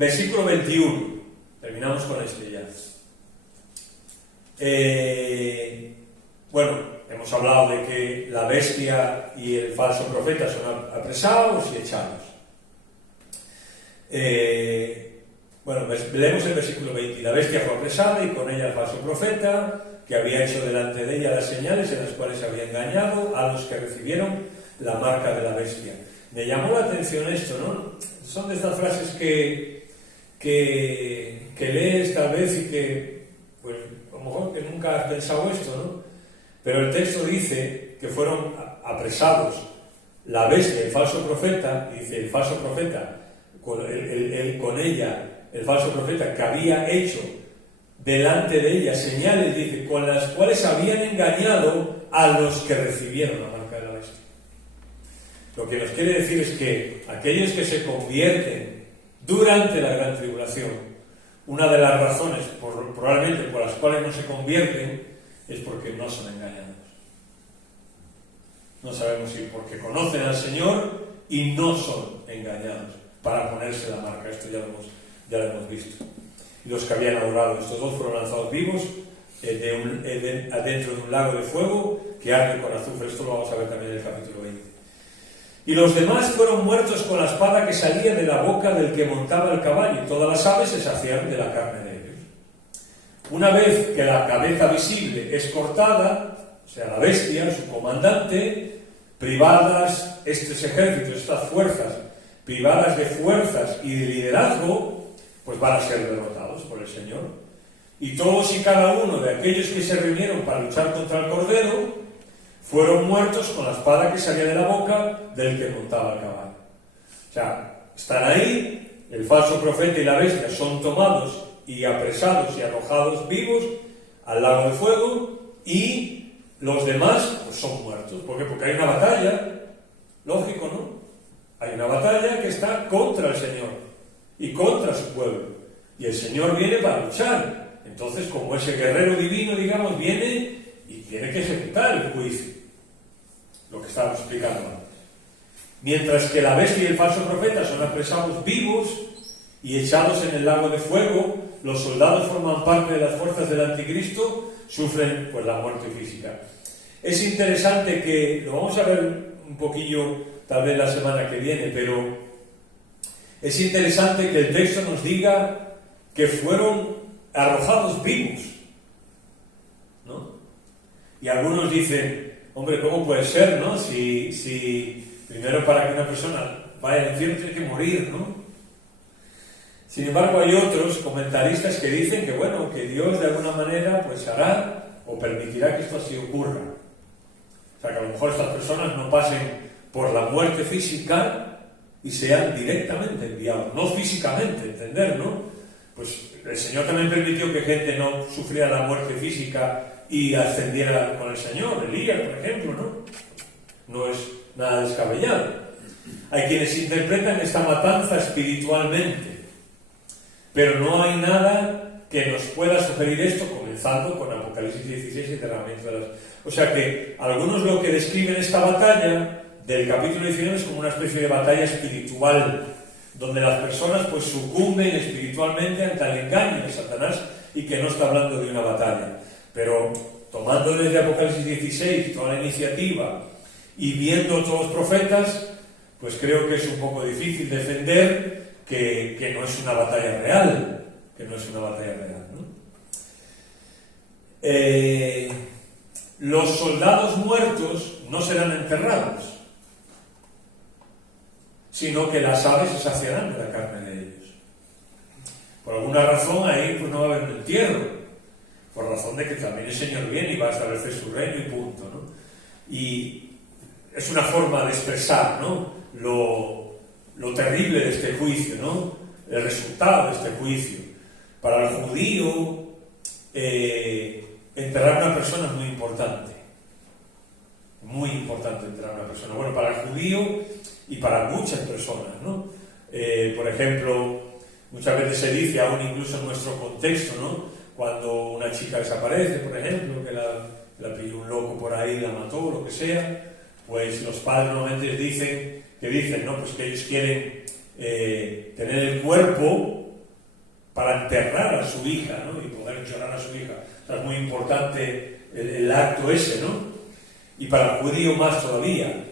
Versículo 21. Terminamos con este ya. Bueno, hemos hablado de que la bestia y el falso profeta son apresados y echados. Bueno, leemos el versículo 20. La bestia fue apresada y con ella el falso profeta, que había hecho delante de ella las señales en las cuales había engañado a los que recibieron la marca de la bestia. Me llamó la atención esto, ¿no? Son de estas frases que lees tal vez y que, pues, a lo mejor que nunca has pensado esto, ¿no? Pero el texto dice que fueron apresados la bestia y el falso profeta, y dice el falso profeta, con ella, el falso profeta que había hecho delante de ella señales, dice, con las cuales habían engañado a los que recibieron la marca de la bestia. Lo que nos quiere decir es que aquellos que se convierten durante la gran tribulación, una de las razones probablemente por las cuales no se convierten es porque no son engañados. No sabemos si porque conocen al Señor y no son engañados para ponerse la marca. Esto ya lo hemos visto. Y los que habían adorado, estos dos fueron lanzados vivos adentro de un lago de fuego que arde con azufre. Esto lo vamos a ver también en el capítulo 20. Y los demás fueron muertos con la espada que salía de la boca del que montaba el caballo, y todas las aves se saciaron de la carne de ellos. Una vez que la cabeza visible es cortada, o sea, la bestia, su comandante, privadas estos ejércitos, estas fuerzas, privadas de fuerzas y de liderazgo, pues van a ser derrotados por el Señor. Y todos y cada uno de aquellos que se reunieron para luchar contra el Cordero fueron muertos con la espada que salía de la boca del que montaba el caballo. O sea, están ahí, el falso profeta y la bestia son tomados y apresados y arrojados vivos al lago de fuego, y los demás pues son muertos. ¿Por qué? Porque hay una batalla, lógico, ¿no? Hay una batalla que está contra el Señor y contra su pueblo, y el Señor viene para luchar. Entonces, como ese guerrero divino, digamos, viene y tiene que ejecutar el juicio, lo que estábamos explicando antes. Mientras que la bestia y el falso profeta son apresados vivos y echados en el lago de fuego, los soldados forman parte de las fuerzas del anticristo, sufren pues la muerte física. Es interesante que, lo vamos a ver un poquillo tal vez la semana que viene, pero es interesante que el texto nos diga que fueron arrojados vivos, ¿no? Y algunos dicen, hombre, ¿cómo puede ser, no? Si primero para que una persona vaya al infierno tiene que morir, ¿no? Sin embargo, hay otros comentaristas que dicen que, bueno, que Dios de alguna manera pues hará o permitirá que esto así ocurra. O sea, que a lo mejor estas personas no pasen por la muerte física y sean directamente enviados, no físicamente, entender, ¿no? Pues el Señor también permitió que gente no sufriera la muerte física y ascendiera con el Señor, Elías, por ejemplo, ¿no? No es nada descabellado. Hay quienes interpretan esta matanza espiritualmente, pero no hay nada que nos pueda sugerir esto, comenzando con Apocalipsis 16 y el derramamiento de las... O sea que algunos lo que describen esta batalla del capítulo 19 es como una especie de batalla espiritual, donde las personas pues sucumben espiritualmente ante el engaño de Satanás, y que no está hablando de una batalla. Pero tomando desde Apocalipsis 16 toda la iniciativa y viendo todos los profetas, pues creo que es un poco difícil defender que no es una batalla real, ¿no? Los soldados muertos no serán enterrados, sino que las aves se saciarán de la carne de ellos. Por alguna razón ahí pues no va a haber un entierro, por razón de que también el Señor viene y va a establecer su reino y punto, ¿no? Y es una forma de expresar, ¿no?, lo terrible de este juicio, ¿no?, el resultado de este juicio. Para el judío, enterrar a una persona es muy importante. Muy importante enterrar a una persona. Bueno, para el judío y para muchas personas, ¿no? Por ejemplo, muchas veces se dice, aún incluso en nuestro contexto, ¿no?, cuando una chica desaparece, por ejemplo, que la pilló un loco por ahí, la mató, lo que sea, pues los padres normalmente dicen, ¿no?, pues que ellos quieren tener el cuerpo para enterrar a su hija, ¿no? Y poder llorar a su hija. O sea, es muy importante el acto ese, ¿no? Y para el judío más todavía.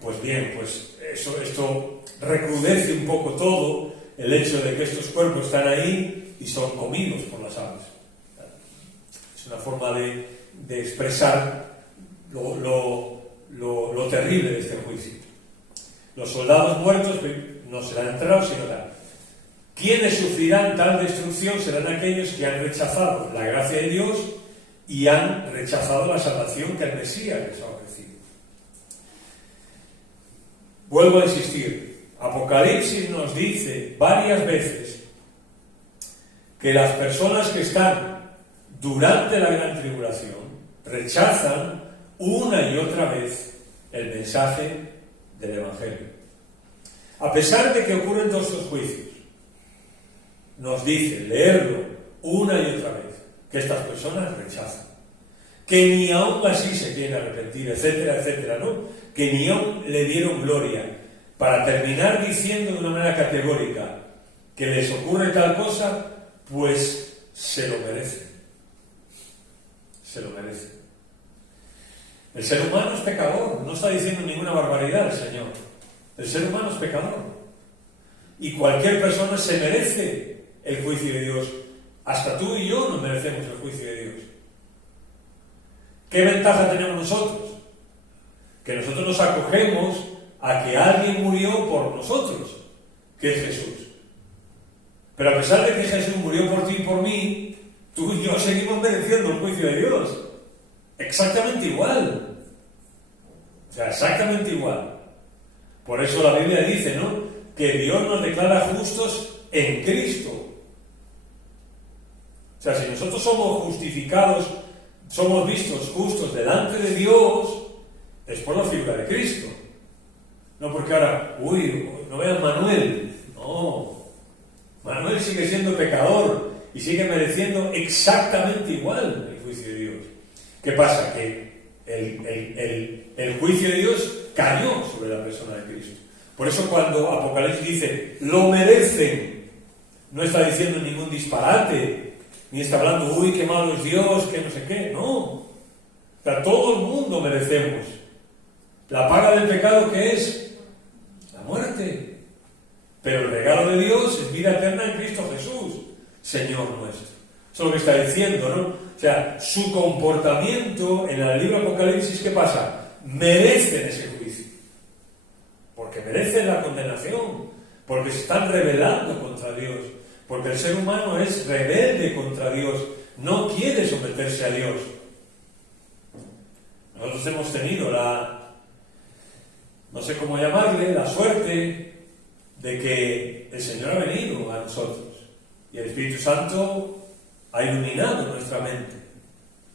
Pues bien, pues esto recrudece un poco todo el hecho de que estos cuerpos están ahí y son comidos por las aves. Es una forma de expresar lo terrible de este juicio. Los soldados muertos no serán enterrados, sino tal. Quienes sufrirán tal destrucción serán aquellos que han rechazado la gracia de Dios y han rechazado la salvación que el Mesías les ha ofrecido. Vuelvo a insistir, Apocalipsis nos dice varias veces que las personas que están durante la gran tribulación rechazan una y otra vez el mensaje del Evangelio. A pesar de que ocurren todos estos juicios, nos dice, leerlo una y otra vez, que estas personas rechazan, que ni aún así se quieren arrepentir, etcétera, etcétera, ¿no? Que ni aún le dieron gloria, para terminar diciendo de una manera categórica que les ocurre tal cosa, pues se lo merecen. Se lo merecen. El ser humano es pecador, no está diciendo ninguna barbaridad el Señor. El ser humano es pecador. Y cualquier persona se merece el juicio de Dios. Hasta tú y yo nos merecemos el juicio de Dios. ¿Qué ventaja tenemos nosotros? Que nosotros nos acogemos a que alguien murió por nosotros, que es Jesús. Pero a pesar de que Jesús murió por ti y por mí, tú y yo seguimos mereciendo el juicio de Dios. Exactamente igual. O sea, exactamente igual. Por eso la Biblia dice, ¿no?, que Dios nos declara justos en Cristo. O sea, si nosotros somos justificados, somos vistos justos delante de Dios, es por la figura de Cristo. No porque ahora, no vean Manuel. No. Manuel sigue siendo pecador y sigue mereciendo exactamente igual el juicio de Dios. ¿Qué pasa? Que el juicio de Dios cayó sobre la persona de Cristo. Por eso cuando Apocalipsis dice, lo merecen, no está diciendo ningún disparate, ni está hablando, qué malo es Dios, que no sé qué. No. O sea, todo el mundo merecemos. La paga del pecado, ¿qué es? La muerte. Pero el regalo de Dios es vida eterna en Cristo Jesús, Señor nuestro. Eso es lo que está diciendo, ¿no? O sea, su comportamiento en el libro Apocalipsis, ¿qué pasa? Merecen ese juicio. Porque merecen la condenación. Porque se están rebelando contra Dios. Porque el ser humano es rebelde contra Dios. No quiere someterse a Dios. Nosotros hemos tenido no sé cómo llamarle, la suerte de que el Señor ha venido a nosotros. Y el Espíritu Santo ha iluminado nuestra mente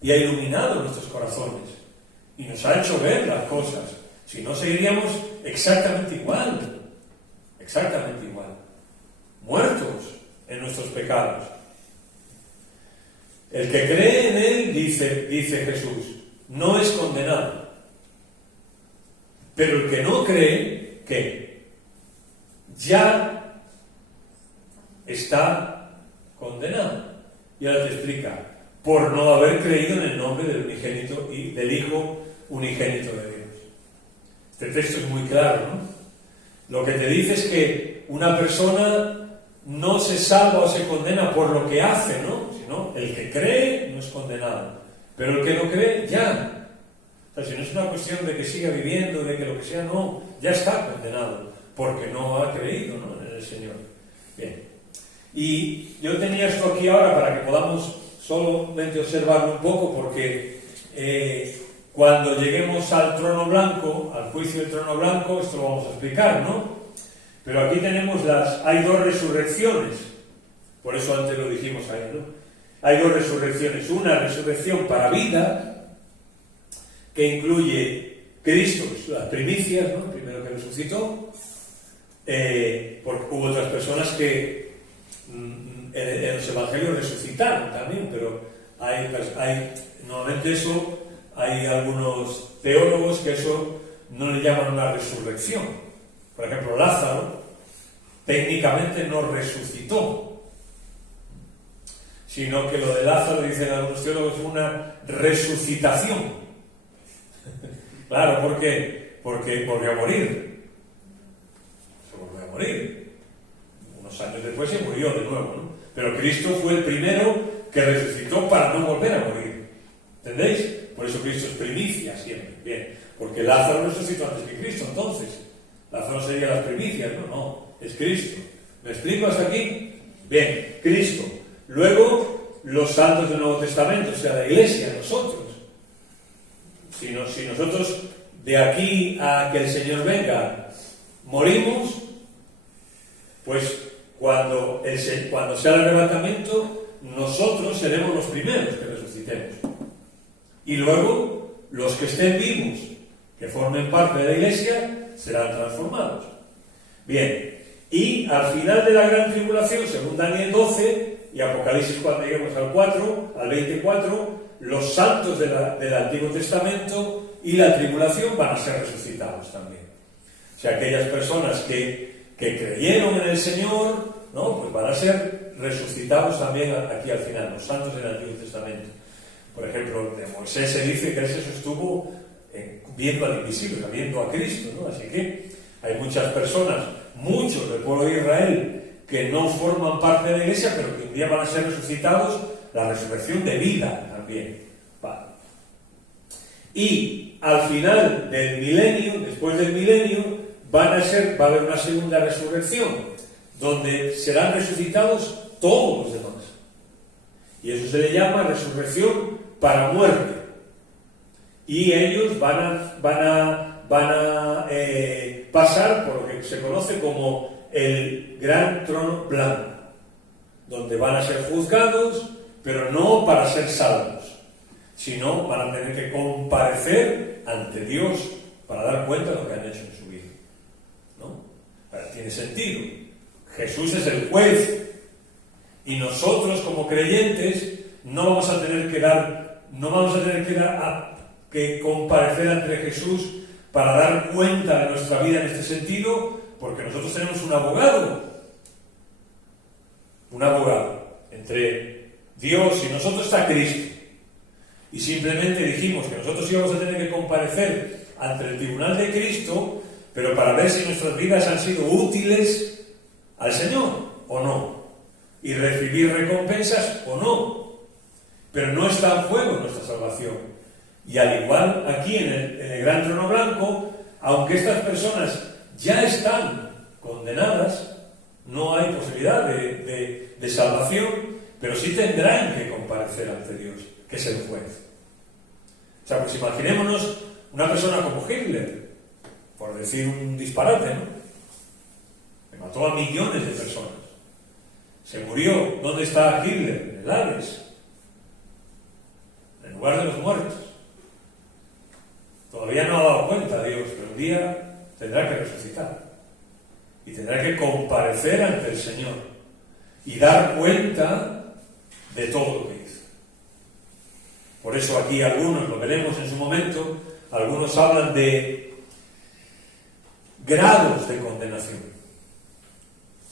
y ha iluminado nuestros corazones y nos ha hecho ver las cosas. Si no, seguiríamos exactamente igual, muertos en nuestros pecados. El que cree en Él, dice Jesús, no es condenado. Pero el que no cree, ¿qué? Ya está condenado. Y ahora te explica, por no haber creído en el nombre del unigénito y del Hijo unigénito de Dios. Este texto es muy claro, ¿no? Lo que te dice es que una persona no se salva o se condena por lo que hace, ¿no? Sino el que cree no es condenado. Pero el que no cree, ya. O sea, si no es una cuestión de que siga viviendo, de que lo que sea, no, ya está condenado, porque no ha creído, ¿no?, en el Señor. Bien. Y yo tenía esto aquí ahora para que podamos solamente observarlo un poco, porque cuando lleguemos al trono blanco, al juicio del trono blanco, esto lo vamos a explicar, ¿no? Pero aquí tenemos hay dos resurrecciones, por eso antes lo dijimos ahí, ¿no? Hay dos resurrecciones, una resurrección para vida, que incluye Cristo, las primicias, ¿no?, el primero que resucitó, porque hubo otras personas que en los evangelios resucitaron también, pero normalmente eso, hay algunos teólogos que eso no le llaman una resurrección. Por ejemplo, Lázaro técnicamente no resucitó, sino que lo de Lázaro, dicen algunos teólogos, fue una resucitación. Claro, ¿por qué? Porque volvió a morir. Se volvió a morir. Unos años después se murió de nuevo, ¿no? Pero Cristo fue el primero que resucitó para no volver a morir. ¿Entendéis? Por eso Cristo es primicia siempre. Bien, porque Lázaro resucitó antes que Cristo, entonces. Lázaro sería las primicias, no, es Cristo. ¿Me explico hasta aquí? Bien, Cristo. Luego, los santos del Nuevo Testamento, o sea, la Iglesia, nosotros. Si nosotros de aquí a que el Señor venga morimos, pues cuando sea el arrebatamiento, nosotros seremos los primeros que resucitemos. Y luego, los que estén vivos, que formen parte de la Iglesia, serán transformados. Bien, y al final de la gran tribulación, según Daniel 12 y Apocalipsis cuando lleguemos al 24, los santos del Antiguo Testamento y la tribulación van a ser resucitados también. O sea, aquellas personas que creyeron en el Señor, ¿no? Pues van a ser resucitados también aquí al final, los santos del Antiguo Testamento. Por ejemplo, de Moisés se dice que él se sostuvo viendo al invisible, viendo a Cristo, ¿no? Así que hay muchas personas, muchos del pueblo de Israel, que no forman parte de la Iglesia, pero que un día van a ser resucitados, la resurrección de vida también. Vale. Y al final del milenio, después del milenio, va a haber una segunda resurrección, donde serán resucitados todos los demás. Y eso se le llama resurrección para muerte. Y ellos van a pasar por lo que se conoce como el gran trono blanco, donde van a ser juzgados, pero no para ser salvos, sino van a tener que comparecer ante Dios para dar cuenta de lo que han hecho en su vida, ¿no? Tiene sentido. Jesús es el juez y nosotros como creyentes no vamos a tener que comparecer ante Jesús para dar cuenta de nuestra vida en este sentido, porque nosotros tenemos un abogado entre Dios y nosotros está Cristo, y simplemente dijimos que nosotros íbamos a tener que comparecer ante el tribunal de Cristo, pero para ver si nuestras vidas han sido útiles al Señor o no, y recibir recompensas o no, pero no está en juego nuestra salvación. Y al igual aquí en el gran trono blanco, aunque estas personas ya están condenadas, no hay posibilidad de salvación, pero sí tendrán que comparecer ante Dios, que es el juez. O sea, pues imaginémonos una persona como Hitler, por decir un disparate, ¿no? Que mató a millones de personas. Se murió. ¿Dónde está Hitler? En el Hades, en lugar de los muertos. Todavía no ha dado cuenta Dios, pero un día tendrá que resucitar y tendrá que comparecer ante el Señor y dar cuenta de todo lo que hizo. Por eso aquí algunos, lo veremos en su momento, algunos hablan de grados de condenación.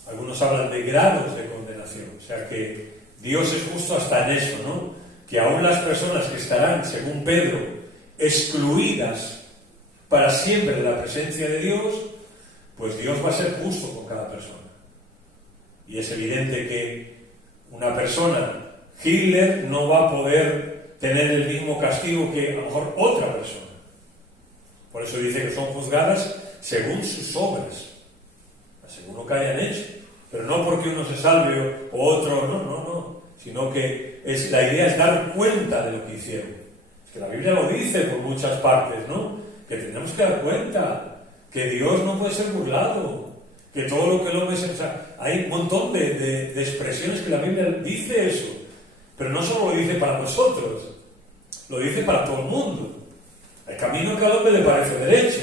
Algunos hablan de grados de condenación. O sea que Dios es justo hasta en eso, ¿no? Que aún las personas que estarán, según Pedro, excluidas para siempre de la presencia de Dios, pues Dios va a ser justo con cada persona. Y es evidente que una persona, Hitler, no va a poder tener el mismo castigo que a lo mejor otra persona. Por eso dice que son juzgadas según sus obras, según lo que hayan hecho, pero no porque uno se salve o otro, no, sino que la idea es dar cuenta de lo que hicieron. Que la Biblia lo dice por muchas partes, ¿no? Que tenemos que dar cuenta, que Dios no puede ser burlado, que todo lo que el hombre se... O sea, hay un montón de expresiones que la Biblia dice eso, pero no solo lo dice para nosotros, lo dice para todo el mundo. El camino que al hombre le parece derecho,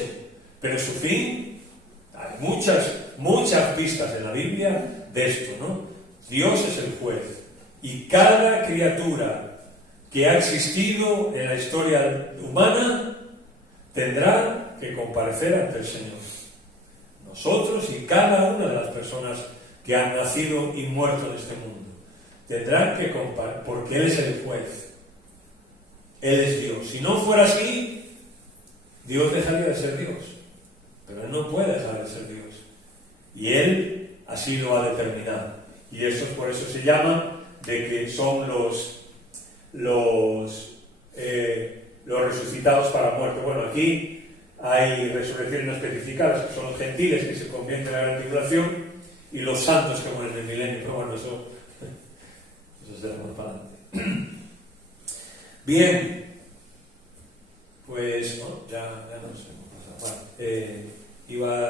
pero su fin, hay muchas pistas en la Biblia de esto, ¿no? Dios es el juez, y cada criatura que ha existido en la historia humana tendrá que comparecer ante el Señor. Nosotros y cada una de las personas que han nacido y muerto en este mundo tendrán que comparar, porque Él es el juez. Él es Dios. Si no fuera así, Dios dejaría de ser Dios. Pero Él no puede dejar de ser Dios. Y Él así lo ha determinado. Y eso por eso se llama de que son los resucitados para muerte. Bueno, aquí hay resurrecciones no especificadas, que son los gentiles que se convierten en la gran tribulación y los santos que mueren en el milenio. Pero bueno, eso será más para adelante. Bien, pues bueno, ya no sé cómo pasa. Bueno, iba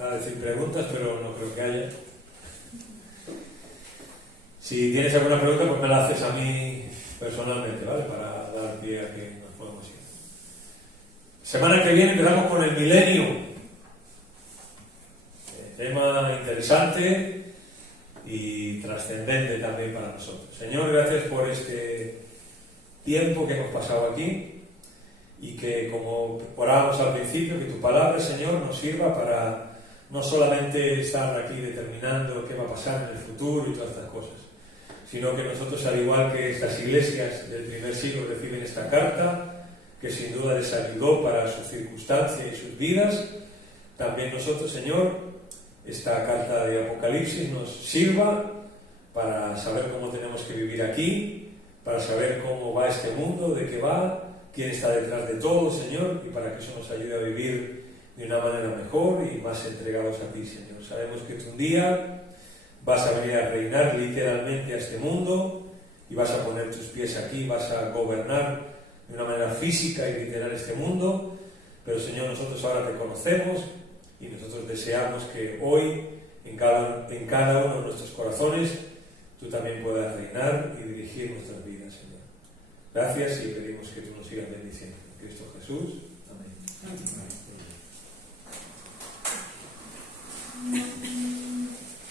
a decir preguntas, pero no creo que haya. Si tienes alguna pregunta, pues me la haces a mí personalmente, ¿vale? Para dar pie a que nos podamos ir. Semana que viene empezamos con el milenio. Tema interesante y trascendente también para nosotros. Señor, gracias por este tiempo que hemos pasado aquí y que, como orábamos al principio, que tu palabra, Señor, nos sirva para no solamente estar aquí determinando qué va a pasar en el futuro y todas estas cosas, sino que nosotros, al igual que estas iglesias del primer siglo reciben esta carta, que sin duda les ayudó para su circunstancia y sus vidas, también nosotros, Señor, esta carta de Apocalipsis nos sirva para saber cómo tenemos que vivir aquí, para saber cómo va este mundo, de qué va, quién está detrás de todo, Señor, y para que eso nos ayude a vivir de una manera mejor y más entregados a ti, Señor. Sabemos que tú un día vas a venir a reinar literalmente a este mundo y vas a poner tus pies aquí, vas a gobernar de una manera física y literal este mundo, pero, Señor, nosotros ahora te conocemos y nosotros deseamos que hoy en cada uno de nuestros corazones tú también puedas reinar y dirigir nuestras vidas, Señor. Gracias y pedimos que tú nos sigas bendiciendo. En Cristo Jesús.